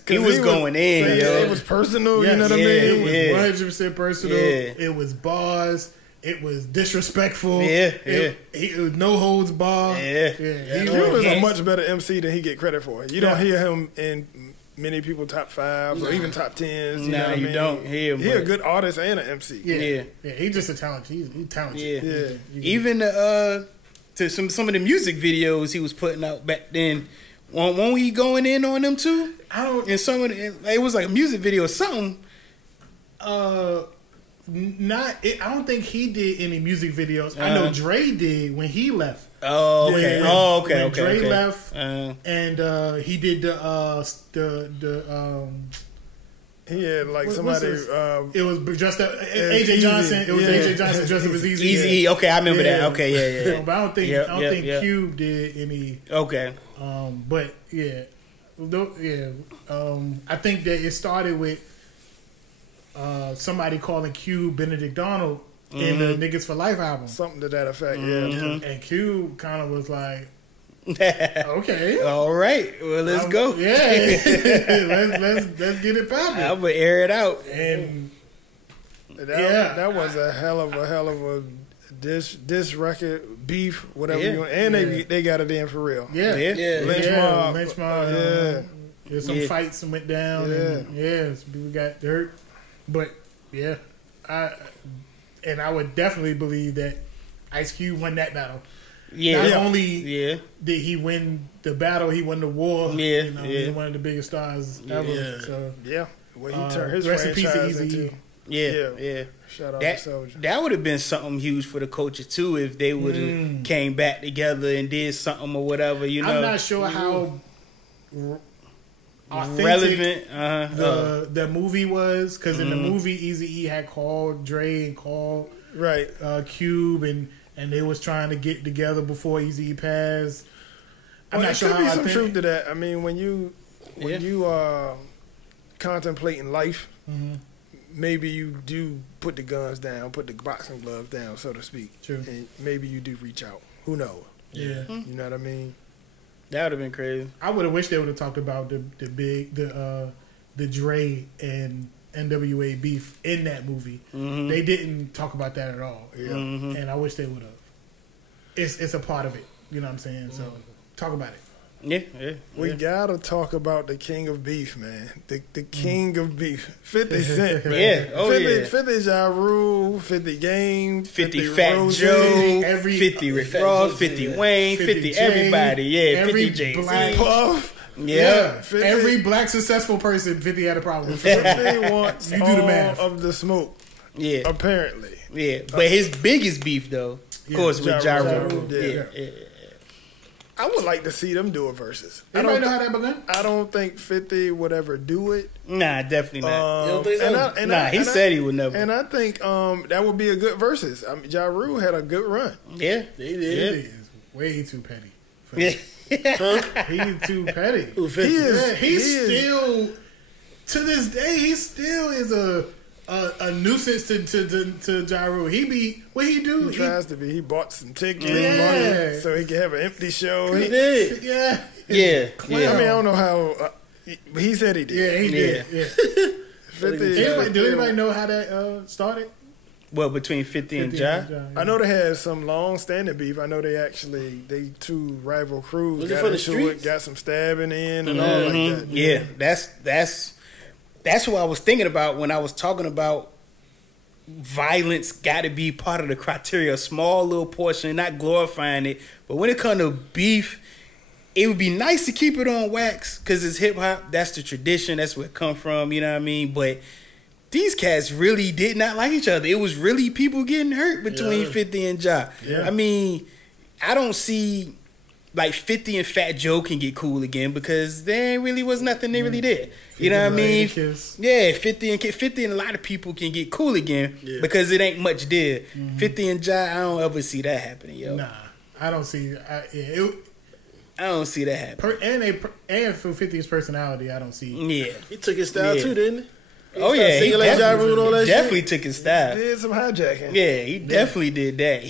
He was going in. It was personal. You know what I mean? It was 100% personal. It was bars. It was disrespectful. It was no holds bar. He was a much better MC than he get credit for. You don't hear him in many people top 5s or even top 10s. You know what I mean? Don't hear him. He a good artist and an MC. Yeah. He's just a talent. He's talented. Yeah. Even to some of the music videos he was putting out back then, won't he going in on them too? It was like a music video or something. I don't think he did any music videos. I know Dre did when he left. Oh, okay. When Dre left, and he did he had like somebody. It was just AJ Johnson. It was AJ Johnson dressed up as Easy. Easy. Okay, I remember that. Okay, yeah. But I don't think Cube did any. Okay. But I think that it started with somebody calling Cube Benedict Donald in the Niggas for Life album. Something to that effect, yeah. And Cube kind of was like, okay. All right. Well, let's go. Yeah. let's get it popping. I'm going to air it out. And that was a hell of a diss record, beef, whatever you want. And they got it in for real. Yeah. Lynch mob. There's some fights that went down. And, some people got hurt. But I would definitely believe that Ice Cube won that battle. Not only did he win the battle, he won the war. He's one of the biggest stars ever. So well, he turned his rest in franchise peace to into Yeah. Shout out to Soldier. That would have been something huge for the culture too if they would have came back together and did something or whatever. You know, I'm not sure how. authentic relevant the movie was, because in the movie Eazy-E had called Dre and called Cube, and they was trying to get together before Eazy-E passed. I'm not sure how be some truth to that. I mean, when you contemplating life, maybe you do put the guns down, put the boxing gloves down, so to speak. True. And maybe you do reach out. Who knows? Yeah. You know what I mean? That would have been crazy. I would have wished they would have talked about the Dre and NWA beef in that movie. They didn't talk about that at all. Yeah. And I wish they would have. It's a part of it. You know what I'm saying? So talk about it. Yeah. We gotta talk about the king of beef, man. The king of beef, 50 Cent, man. 50 Ja Rule, 50 Game, 50 Fat Rose, Joe, 50 Rick Ross, 50 Wayne, 50 everybody, 50 Jay-Z, Puff. Yeah. Every black successful person, 50 had a problem with. 50 wants you do the math of the smoke. Yeah, apparently. Yeah, but his biggest beef though, of course, with Ja Rule. Yeah. I would like to see them do a versus. Anybody know how that begun? I don't think 50 would ever do it. Nah, definitely not. You don't think so? He said he would never. And I think that would be a good versus. I mean, Ja Rule had a good run. Yeah, he did. He is way too petty. He's too petty. He's still to this day. He still is a nuisance to Ja Rule. What he do? He tries to be. He bought some tickets money so he can have an empty show. He did. Yeah. I mean, I don't know how. He said he did. Yeah, he did. Yeah. 50. Do anybody know how that started? Well, between 50 and Ja? I know they had some long-standing beef. I know they two rival crews got into it, got some stabbing in and all like that. Yeah, that's what I was thinking about when I was talking about violence got to be part of the criteria, a small little portion, not glorifying it. But when it comes to beef, it would be nice to keep it on wax because it's hip-hop. That's the tradition. That's where it come from, you know what I mean? But these cats really did not like each other. It was really people getting hurt between 50 and Ja. Yeah. I mean, I don't see like 50 and Fat Joe can get cool again because there really was nothing they really did. You know what I mean? Yeah, 50 and a lot of people can get cool again because it ain't much there. 50 and Ja, I don't ever see that happening, yo. Nah, I don't see. I don't see that happening. And for 50's personality, I don't see. Yeah, he took his style too, didn't he? He definitely took his style. He did some hijacking. Yeah, he definitely did that.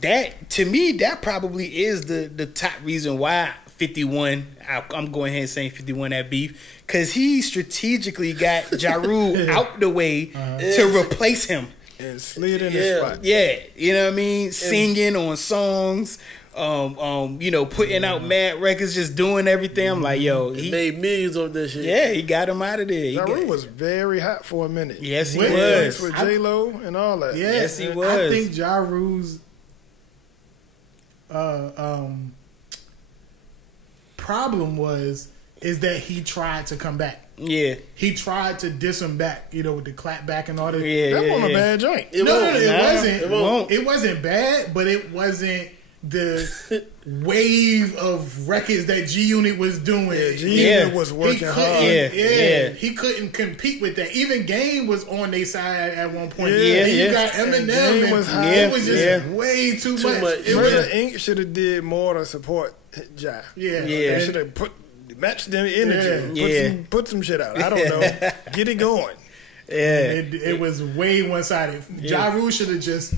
That to me, that probably is the top reason why 51. I'm going ahead and saying 51 that beef because he strategically got Ja Rule out the way to replace him and slid in his spot. Yeah, you know what I mean. Singing on songs. Putting out mad records, just doing everything. I'm like, yo, he made millions of that shit. Yeah, he got him out of there. Ja Rule was very hot for a minute. Yes, he was with J-Lo and all that. Yeah, yes, he was. I think Ja Rule's problem is that he tried to come back. Yeah, he tried to diss him back. With the clap back and all that. That wasn't a bad joint. It wasn't. It wasn't bad, but it wasn't the wave of records that G Unit was doing. Yeah, G Unit was working hard. He couldn't compete with that. Even Game was on their side at one point. You got Eminem. It was just way too much. Murder Inc. should have did more to support Ja. They should have matched them energy. Put some shit out. I don't know. Get it going. Yeah, it was way one sided. Ja Rule should have just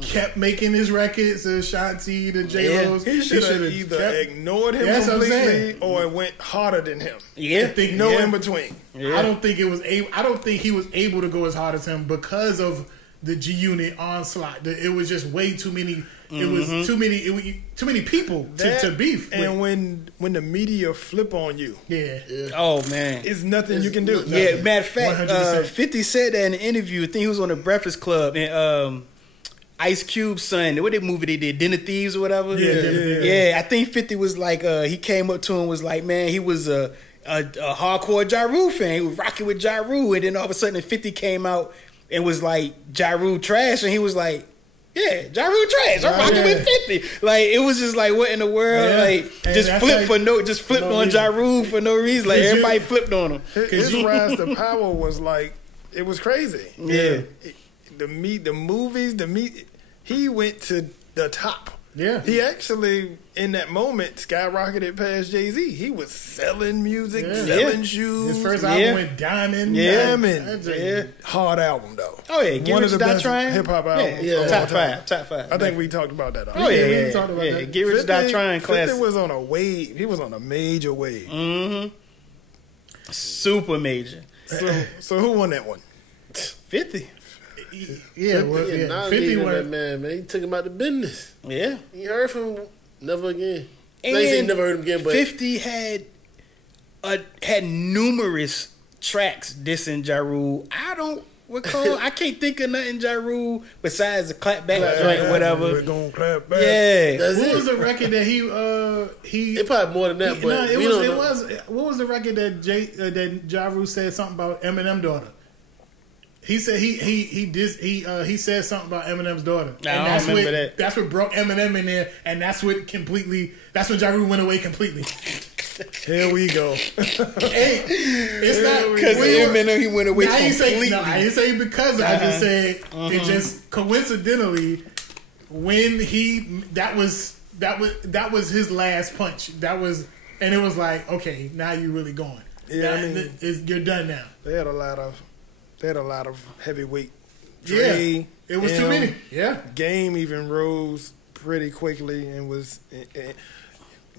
kept making his records, the Shanti, the J-Lo's. He should have either ignored him completely or went harder than him. Yeah, in between. Yeah. I don't think he was able to go as hard as him because of the G Unit onslaught. It was just way too many. It was too many people to beef. And when the media flip on you, oh man, it's nothing you can do. Yeah, matter of fact, 50 said that in an interview. I think he was on the Breakfast Club and Ice Cube's son, what movie they did, Den of Thieves or whatever? Yeah. I think 50 was like, he came up to him and was like, man, he was a hardcore Ja Rule fan. He was rocking with Ja Rule. And then all of a sudden 50 came out and was like, Ja Rule trash. And he was like, Yeah, Ja Rule trash. I'm rocking with 50. Like, it was just like, what in the world? Yeah. Like, and just flipped on Ja Rule for no reason. Like, everybody flipped on him. His rise to power was like, it was crazy. Yeah. The movies, he went to the top. Yeah. He actually, in that moment, skyrocketed past Jay-Z. He was selling music, selling shoes. His first album went diamond. Diamond. Hard album, though. Oh, yeah. Get One Rich of the Die best Trying. hip-hop albums. Yeah. Top five. I think we talked about that. Oh, yeah. We talked about that. Get Rich Die Trying classic. 50 was on a wave. He was on a major wave. Mm-hmm. Super major. So who won that one? 50. Yeah, 50 was man. He took him out the business. Yeah, you heard from him never again. And I never heard him again. But 50 had numerous tracks dissing Ja Rule. I don't recall. I can't think of nothing Ja Rule besides the clapback joint or whatever. We're gonna clap back. Yeah, what was the record that he? It probably more than that, but it was. What was the record that Ja Rule said something about Eminem daughter? He said he said something about Eminem's daughter. I don't remember that. That's what brought Eminem in there, and that's when Ja Rule went away completely. Here we go. Hey, it's not because Eminem he went away completely. I didn't say because. I just said it just coincidentally when that was his last punch. And it was like, okay, now you're really going. Yeah, you're done now. They had a lot of heavyweight. Dre, it was too many. Yeah, Game even rose pretty quickly and was.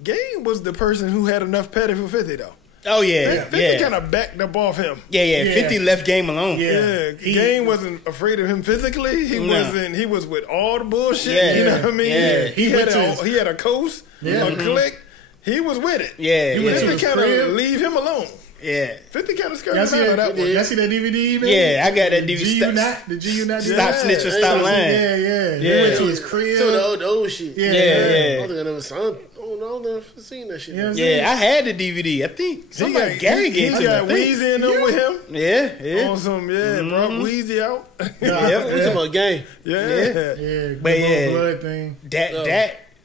Game was the person who had enough petty for 50 though. Oh yeah, 50 kind of backed up off him. Yeah. 50 left Game alone. Yeah. Game wasn't afraid of him physically. He wasn't. He was with all the bullshit. Yeah. You know what I mean? Yeah. He had a coast, a click. He was with it. Yeah, 50 kind of leave him alone. Yeah, 50 kind of scared him out of that one. Y'all see that DVD? Man? Yeah, I got that DVD. Did you not? Stop snitching, stop lying. Yeah. He went to his crib. To the old shit. Yeah. I don't think I never seen that shit. Yeah, I had the DVD. I think somebody Gary gave it to me. He got Weezy in there with him. Yeah. On some, brought Weezy out. We talking about Game. Yeah. But blood thing.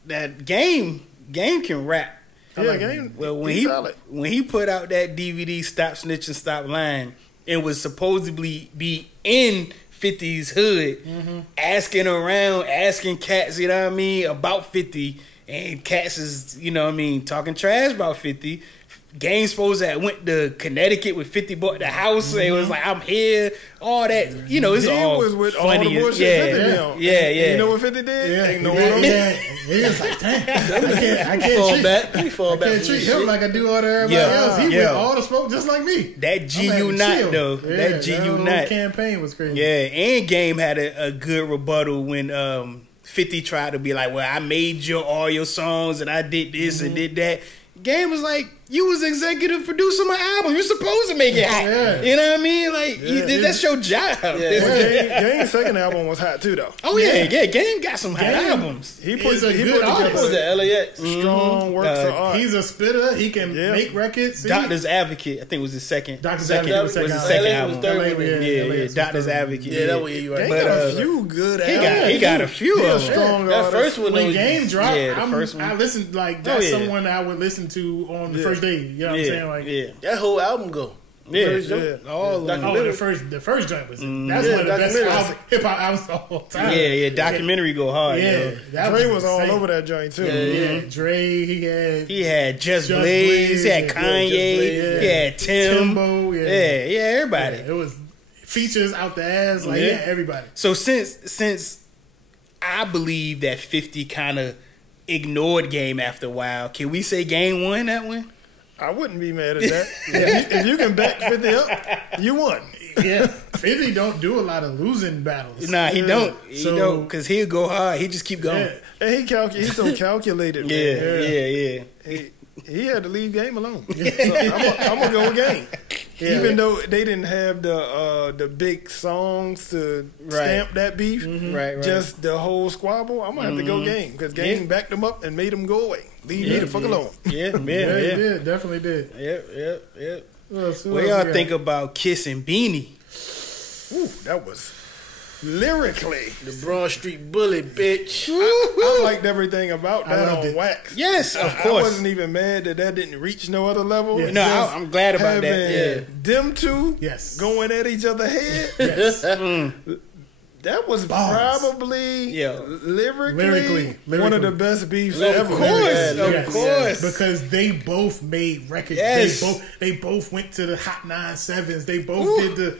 That Game can rap. Game. Well, when he put out that DVD, Stop Snitching, Stop Lying, it was supposedly be in 50's hood, asking cats, you know what I mean, about 50, and cats is, you know what I mean, talking trash about 50. Game supposed to have went to Connecticut with 50, bought the house. It was like, I'm here, all that. You know, it's all was with funny. All the bullshit 50 did. Yeah. You know what 50 did? Ignore him. He was like, damn, I can't treat him like I do all the everybody else. He with all the smoke just like me. That GU not though. That GU not campaign was crazy. Yeah, and Game had a good rebuttal when 50 tried to be like, well, I made all your songs and I did this and did that. Game was like, you was executive producer of my album. You're supposed to make it hot. Yeah. You know what I mean? Like, that's your job. Yeah. Game's second album was hot too, though. Oh yeah. Game got some hot albums. He put together LAX strong works of art. He's a spitter. He can make records. Doctor's Advocate, I think was his second. Doctor's Advocate was his second album. Yeah, Doctor's Advocate. Yeah, that way you right. Game got a few good albums. He got a few of them. That first one, when Game dropped, I listened like that's someone I would listen to on the first day. You know what I'm saying? Like, that whole album go. All the first joint was that's one of the best hip hop albums of all time. Yeah, documentary go hard. Yeah, Dre was all over that joint too. Yeah, Dre. He had Just Blaze. He had Kanye. He had Timbo. Yeah, everybody. It was features out the ass. Like everybody. So since I believe that 50 kind of ignored Game after a while, can we say Game won that one? I wouldn't be mad at that. If you can back 50 up, you won. Yeah, 50 don't do a lot of losing battles. Nah, he don't. He don't, because he'll go hard. He just keep going. And he's so calculated. Yeah. He had to leave Game alone. So I'm gonna go with Game. Even though they didn't have the big songs to stamp that beef, right. Just the whole squabble, I'm gonna have to go Game because Game backed them up and made them go away. Leave me the fuck alone. Yeah, he did, definitely did. Yep. What y'all think about Kiss and Beanie? Ooh, that was lyrically, the Broad Street Bully, bitch. I liked everything about that on Wax. Yes, of course. I wasn't even mad that didn't reach no other level. Yeah. No, I'm glad about that. Yeah. Them two going at each other's head. Yes. That was probably lyrically one of the best beefs ever. Of course. Because they both made records. Yes. They both went to the Hot 97s. They both did the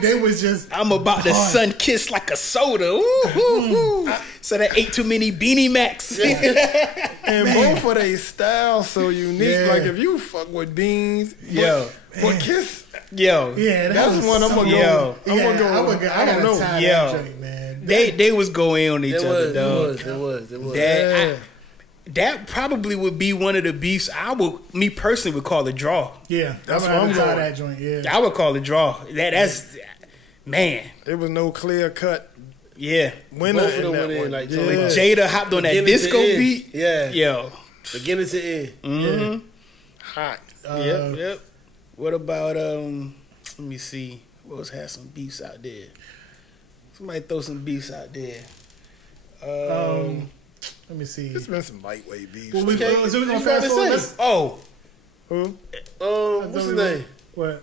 they was just I'm about to sun kiss like a soda. So that ate too many Beanie Macs. Yeah. And both of their styles so unique. Yeah. Like if you fuck with Beans, but Kiss. That's one I'm gonna go. I don't know. They was going on each other, though. It was. That probably would be one of the beefs me personally would call a draw. Yeah, that's what I'm calling that joint. Yeah, I would call it draw. That's man. There was no clear cut. Yeah, winner both of them went in like when Jada hopped on that disco beat. Yeah, beginning to end. Mm-hmm. Hot. Yep. What about let me see. What else had some beefs out there? Somebody throw some beefs out there. Let me see. There's been some lightweight beefs. Well, we gonna fast forward. What's his name? What?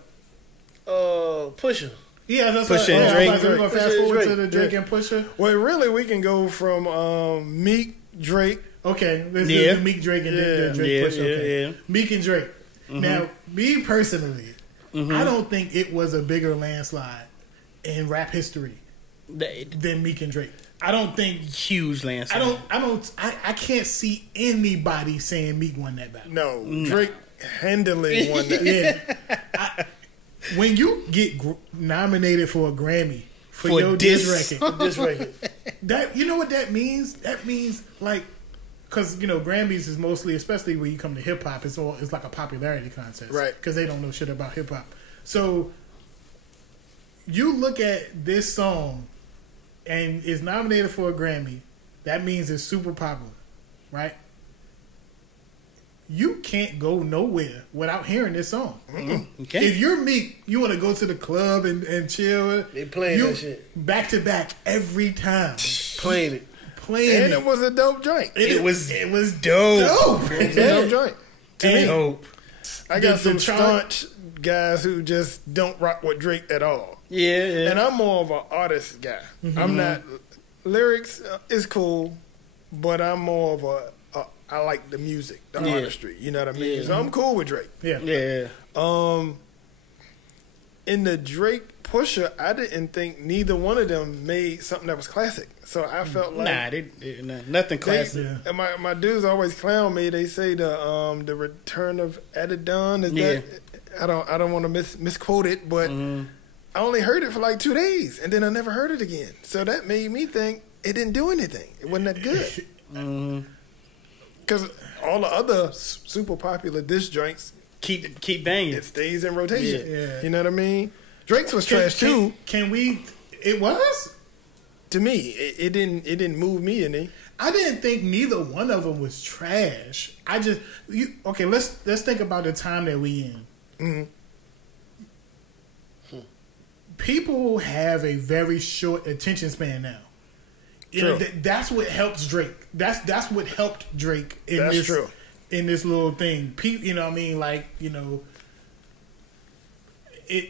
Pusha. Yeah, that's Pusha and Drake. We're gonna fast forward to the Drake and Pusha. Well, really, we can go from Meek, Drake. Okay, this is Meek, Drake, and Drake Pusha. Okay. Yeah. Meek and Drake. Mm-hmm. Now, me personally, I don't think it was a bigger landslide in rap history than Meek and Drake. I don't think huge landslide. I can't see anybody saying Meek won that battle. No. Drake handily won that. When you get nominated for a Grammy for your diss record, that you know what that means? That means like, because Grammys is mostly, especially when you come to hip hop, it's like a popularity contest, right? Because they don't know shit about hip hop. So you look at this song and is nominated for a Grammy, that means it's super popular, right? You can't go nowhere without hearing this song. Okay. If you're Meek, you want to go to the club and chill. They playing that shit back to back every time. Playing it. And it was a dope joint. It was dope. It was a dope joint. Dope. I got some staunch guys who just don't rock with Drake at all. Yeah. And I'm more of an artist guy. Mm-hmm. I'm not lyrics is cool, but I'm more of I like the music, the artistry. You know what I mean? Yeah. So I'm cool with Drake. Yeah. In the Drake Pusha, I didn't think neither one of them made something that was classic. So I felt like nothing classic. And my dudes always clown me. They say the return of Adidon is that. I don't want to misquote it, but I only heard it for like 2 days, and then I never heard it again. So that made me think it didn't do anything. It wasn't that good. Because all the other super popular diss joints keep banging. It stays in rotation. Yeah. You know what I mean? Drake's was trash too. It was? To me, it didn't move me any. I didn't think neither one of them was trash. Let's think about the time that we in. Mm-hmm. People have a very short attention span now. That's what helps Drake. That's what helped Drake in this little thing. You know what I mean? Like,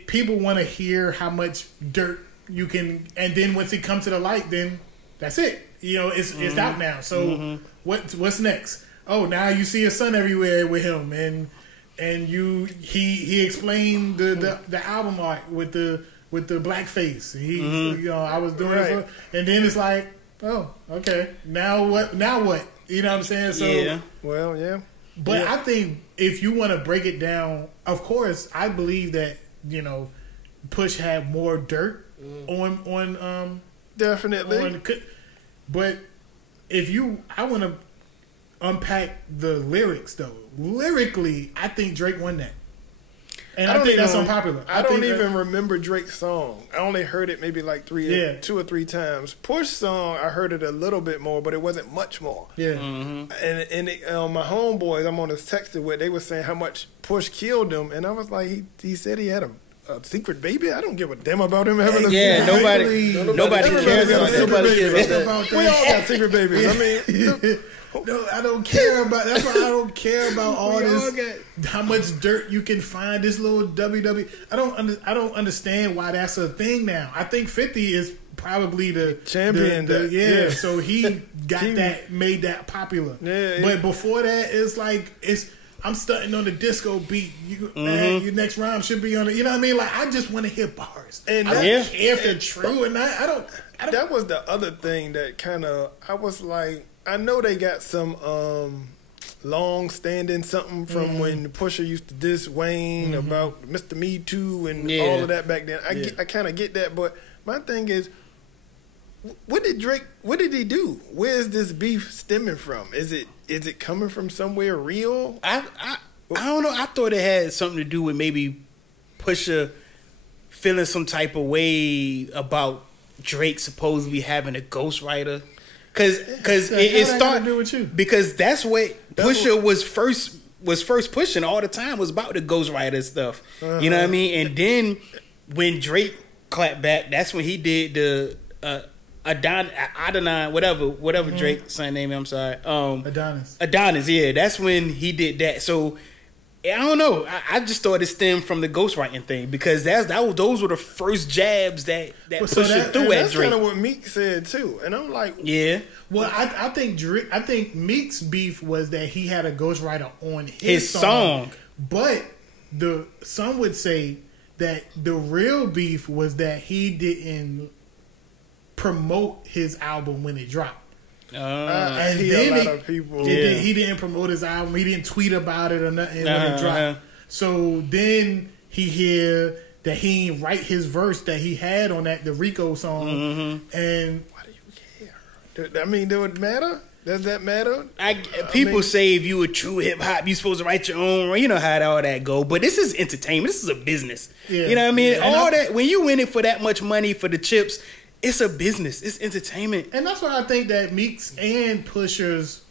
people want to hear how much dirt you can, and then once it comes to the light, then that's it. It's out now. So what's next? Oh, now you see his son everywhere with him, and he explained the album art with the blackface. I was doing it, and then it's like, oh, okay. Now what? You know what I'm saying? So yeah. But I think if you want to break it down, of course, I believe that Push had more dirt on definitely. But I want to unpack the lyrics though. Lyrically, I think Drake won that. And I think that's unpopular. I don't even remember Drake's song. I only heard it maybe like 2 or 3 times. Push song, I heard it a little bit more, but it wasn't much more. Yeah. And my homeboys I'm on this texted with, they were saying how much Push killed him, and I was like, he said he had a secret baby. I don't give a damn about him having a secret baby. Nobody cares about that. We all got secret babies. I mean, no, I don't care about. That's why I don't care about all this. How much dirt you can find this little WWE. I don't understand why that's a thing now. I think 50 is probably the champion. So he got that, made that popular. But before that, it's like I'm stunting on the disco beat. Man, your next rhyme should be on it. You know what I mean? Like, I just want to hear bars. And I don't care if they're true or not. I don't. That was the other thing that kind of, I was like, I know they got some long-standing something from when Pusha used to diss Wayne about Mr. Me Too and all of that back then. I kind of get that, but my thing is, what did he do? Where is this beef stemming from? Is it coming from somewhere real? I don't know. I thought it had something to do with maybe Pusha feeling some type of way about Drake supposedly having a ghostwriter. Cause it started with you. Because that's what Pusha was first pushing all the time, was about the ghostwriter stuff. You know what I mean? And then when Drake clapped back, that's when he did the Adonai, whatever Drake's son name. I'm sorry, Adonis. Yeah, that's when he did that. So I don't know. I just thought it stemmed from the ghostwriting thing, because those were the first jabs that Pusha threw at Drake. That's kind of what Meek said too, and I'm like, yeah. Well, I think Meek's beef was that he had a ghostwriter on his song, but some would say that the real beef was that he didn't promote his album when it dropped. And then a lot of people. He didn't promote his album. He didn't tweet about it or nothing when it dropped. So then he hear that he didn't write his verse that he had on the Rico song. And why do you care? I mean, does it matter? Does that matter? People say if you a true hip hop, you supposed to write your own. You know how all that go. But this is entertainment. This is a business. Yeah. You know what I mean? All that, when you win it for that much money for the chips, it's a business. It's entertainment. And that's why I think that Meek's and Pusha's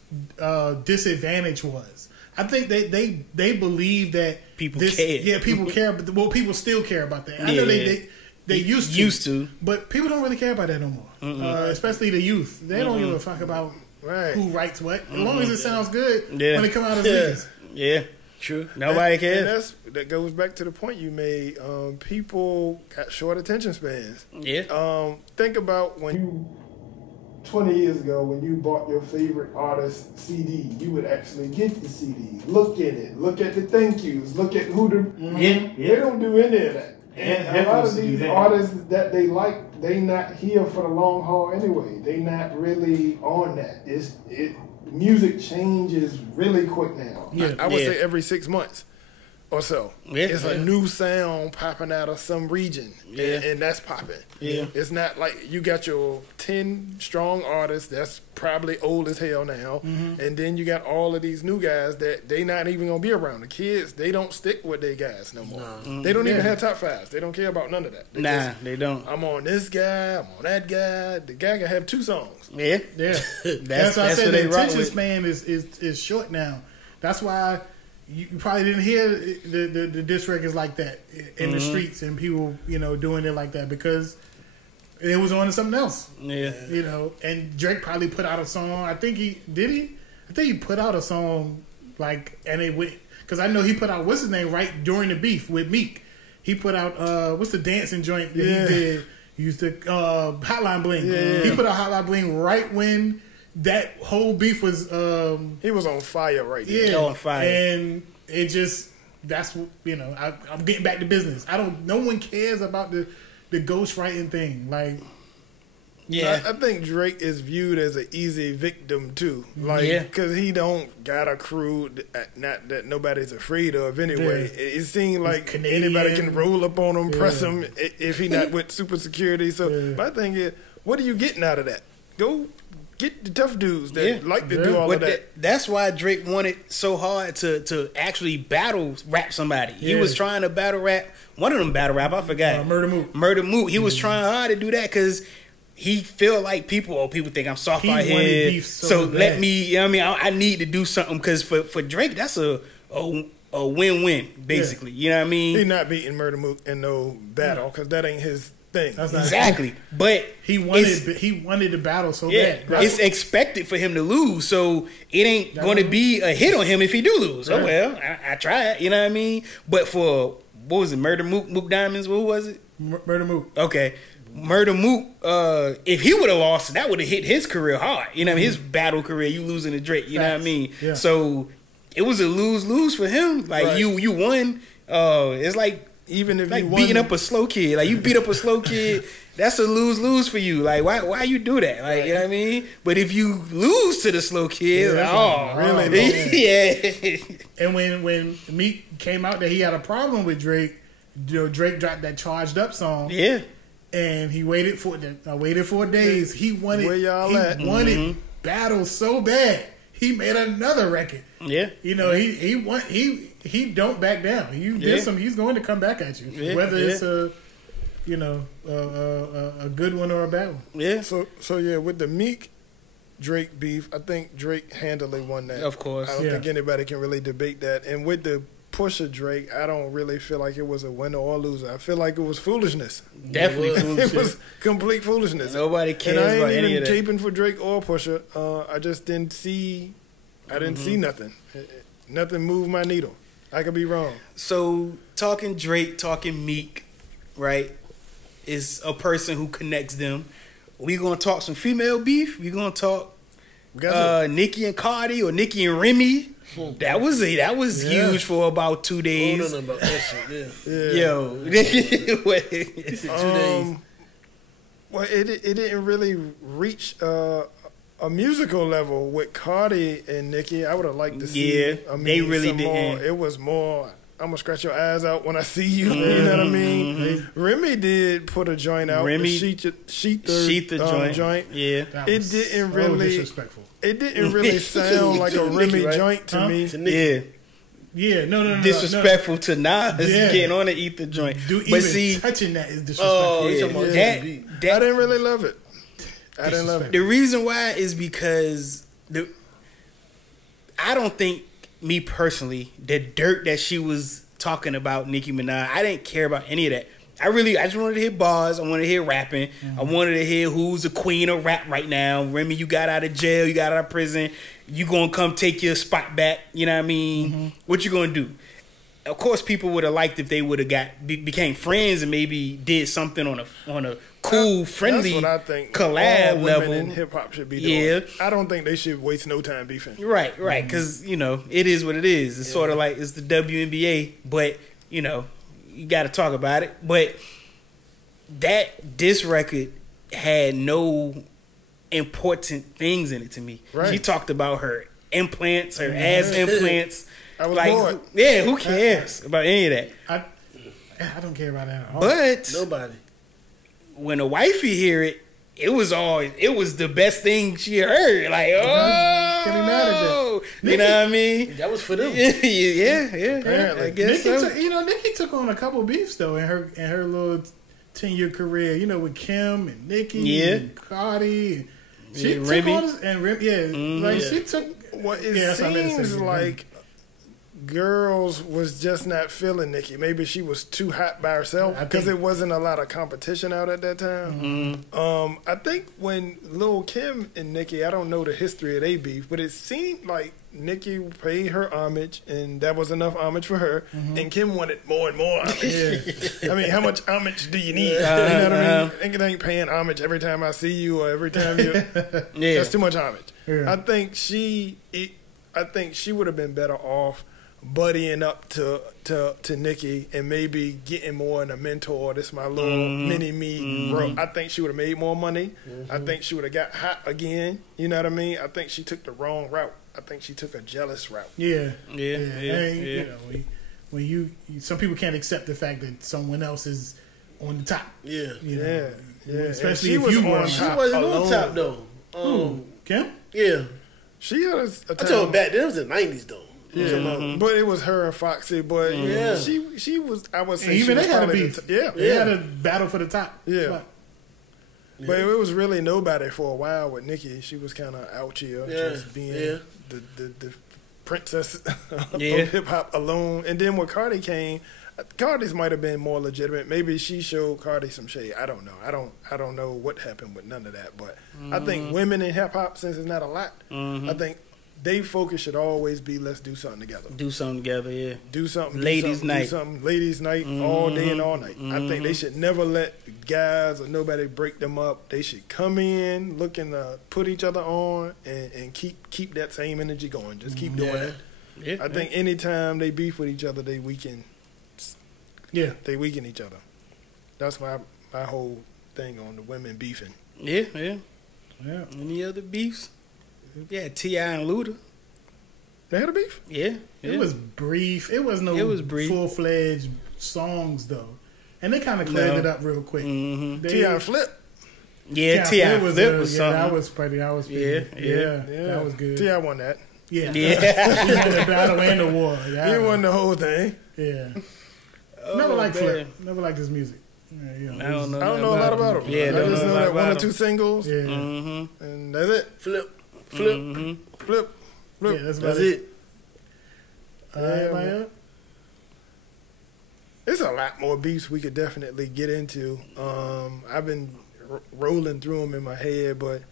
disadvantage was. I think they believe that people care. Yeah, people care, but people still care about that. I know they used to, but people don't really care about that no more. Especially the youth. They don't give a fuck about who writes what, as long as it sounds good when it come out of these. Yeah. True. Nobody cares. And that goes back to the point you made. People got short attention spans. Yeah. Think about when you 20 years ago, when you bought your favorite artist CD, you would actually get the CD, look at it, look at the thank yous, look at who they don't do any of that. And a lot of these artists that they like, they not here for the long haul anyway. They not really on that. Music changes really quick now. I would say every 6 months or so. It's a new sound popping out of some region. And that's popping. It's not like you got your 10 strong artists that's probably old as hell now. And then you got all of these new guys that they not even going to be around. The kids, they don't stick with their guys no more. They don't even have top fives. They don't care about none of that. They don't. I'm on this guy. I'm on that guy. The guy can have 2 songs. That's why I said the attention span is short now. That's why you probably didn't hear the diss records like that in the streets and people, doing it like that, because it was on to something else. And Drake probably put out a song. I think he put out a song and it went, because I know he put out what's his name right during the beef with Meek. He put out what's the dancing joint that he did? He used to Hotline Bling. He put out Hotline Bling right when that whole beef was. He was on fire right there. Yeah, on fire, and it just that's I'm getting back to business. No one cares about the ghostwriting thing. I think Drake is viewed as an easy victim too, because he don't got a crew not that nobody's afraid of anyway. It seems like anybody can roll up on him, press him if he not with super security. So my thing is, what are you getting out of that? Go get the tough dudes that like to do all of that. That's why Drake wanted so hard to actually battle rap somebody. He was trying to battle rap one of them battle rap. I forgot. Murder Mook. He was trying hard to do that because he feel like people think I'm soft out here. So let me, I need to do something, because for Drake, that's a a win-win, basically. You know what I mean? He's not beating Murder Mook in no battle because that ain't his thing. Exactly. But he wanted the battle so bad. Right? It's expected for him to lose, so it ain't going to be a hit on him if he do lose. Right. Oh well, I tried. You know what I mean? But for what was it? Murder Mook, Mook Diamonds. What was it? Murder Mook. Okay. Murder Mook, if he would have lost, that would have hit his career hard. You know what I mean? His battle career, you losing to Drake. You know what I mean? Yeah. So it was a lose-lose for him. Like you won. It's like even if like you beating up a slow kid. Like you beat up a slow kid, that's a lose-lose for you. Like why you do that? Like you know what I mean? But if you lose to the slow kid, really? And when Meek came out that he had a problem with Drake, Drake dropped that Charged Up song. Yeah. And he waited for days. He wanted where y'all at? Wanted battle so bad. He made another record. Yeah, you know he don't back down. He's going to come back at you, whether it's a good one or a bad one. Yeah. So yeah, with the Meek Drake beef, I think Drake handily won that. Of course, I don't think anybody can really debate that. And with the Pusha Drake, I don't really feel like it was a winner or loser. I feel like it was foolishness. Definitely foolishness. It was complete foolishness. Nobody cares about any of that. And I ain't even caping for Drake or Pusha. I just didn't see. I didn't see nothing. Nothing moved my needle. I could be wrong. So talking Drake, talking Meek, right, is a person who connects them. We gonna talk some female beef. We gonna talk Nicki and Cardi or Nicki and Remy. That was huge for about 2 days. I don't know about that shit. Yeah. Yo, 2 days. Well, it didn't really reach a musical level with Cardi and Nicki. I would have liked to see. Yeah, they really didn't. It was more. I'm gonna scratch your eyes out when I see you. You know what I mean? Remy did put a joint out. Remy sheet the joint. Yeah, it didn't really disrespectful. It didn't really sound like a Remy joint to me. Yeah, no. Disrespectful to Nas getting on the Ether joint. But see, touching that is disrespectful. I didn't really love it. I didn't love it. The reason why is because I don't think, me personally, the dirt that she was talking about Nicki Minaj, I didn't care about any of that. I just wanted to hear bars. I wanted to hear rapping. I wanted to hear who's the queen of rap right now. Remy, you got out of jail. You got out of prison. You gonna come take your spot back. You know what I mean? What you gonna do? Of course, people would have liked if they would have became friends and maybe did something on a cool, friendly that's what I think collab all level. In hip hop should be doing. I don't think they should waste no time beefing. Right, because it is what it is. It's sort of like it's the WNBA, but you got to talk about it. But this record had no important things in it to me. Right. She talked about her implants, her ass implants. I was bored. Yeah, who cares about any of that? I don't care about that at all. But nobody. When a wifey hear it, it was the best thing she heard. Like, can't be mad at that. You know what I mean? That was for them. Yeah. Apparently. I guess Nicki took on a couple beefs though in her little 10-year career. with Kim and Nicki and Cardi. And she took Remy. She took. Well, it seems like girls was just not feeling Nicki. Maybe she was too hot by herself because it wasn't a lot of competition out at that time. I think when Lil' Kim and Nicki, I don't know the history of their beef, but it seemed like Nicki paid her homage, and that was enough homage for her. And Kim wanted more and more homage. I mean, how much homage do you need? You know what I mean? I think it ain't paying homage every time I see you or every time you. That's too much homage. Yeah. I think she would have been better off buddying up to Nicki and maybe getting more in a mentor. This my little mini me, bro. I think she would have made more money. I think she would have got hot again. You know what I mean? I think she took the wrong route. I think she took a jealous route. Yeah. When some people can't accept the fact that someone else is on the top. Yeah. Especially if you were. She wasn't on top though. Kim? Yeah. She had a time. I told her back then it was the 90s though. Yeah, but it was her and Foxy. But she was. I was saying even they had a beef. They had a battle for the top. Yeah. But it was really nobody for a while with Nicki. She was kind of out here, just being princess of hip hop alone. And then when Cardi came, Cardi's might have been more legitimate. Maybe she showed Cardi some shade. I don't know. I don't know what happened with none of that. But I think women in hip hop, since it's not a lot, I think they focus should always be let's do something together. Do something together, yeah. Do something. Ladies' night. Do something. Ladies' night all day and all night. I think they should never let guys or nobody break them up. They should come in looking to put each other on and keep that same energy going. Just keep doing it. Yeah, I think anytime they beef with each other, they weaken. Yeah, they weaken each other. That's my whole thing on the women beefing. Yeah. Any other beefs? Yeah, T.I. and Luda. They had a beef? Yeah. It was brief. It was no full-fledged songs, though. And they kind of cleared it up real quick. T.I. and Flip. Yeah, T.I. and Flip was something. That was pretty. That was that was good. T.I. won that. Yeah. He won the battle and the war. He won the whole thing. Yeah. Never liked Flip. Never liked his music. Yeah, I don't know a lot about him. Yeah, I just know that one or two singles. Yeah. And that's it. Flip. Yeah, that's it. Yeah, there's a lot more beefs we could definitely get into. I've been rolling through them in my head, but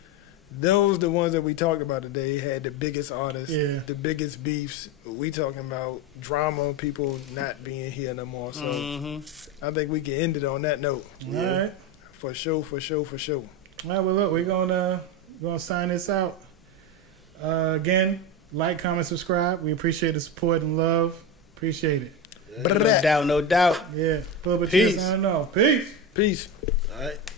those the ones that we talked about today had the biggest artists, the biggest beefs. We talking about drama, people not being here no more. So I think we can end it on that note. All right. For sure. All right, well, look, we're gonna sign this out. Again, like, comment, subscribe. We appreciate the support and love. Appreciate it. No doubt. Yeah. Peace. Peace. Peace. All right.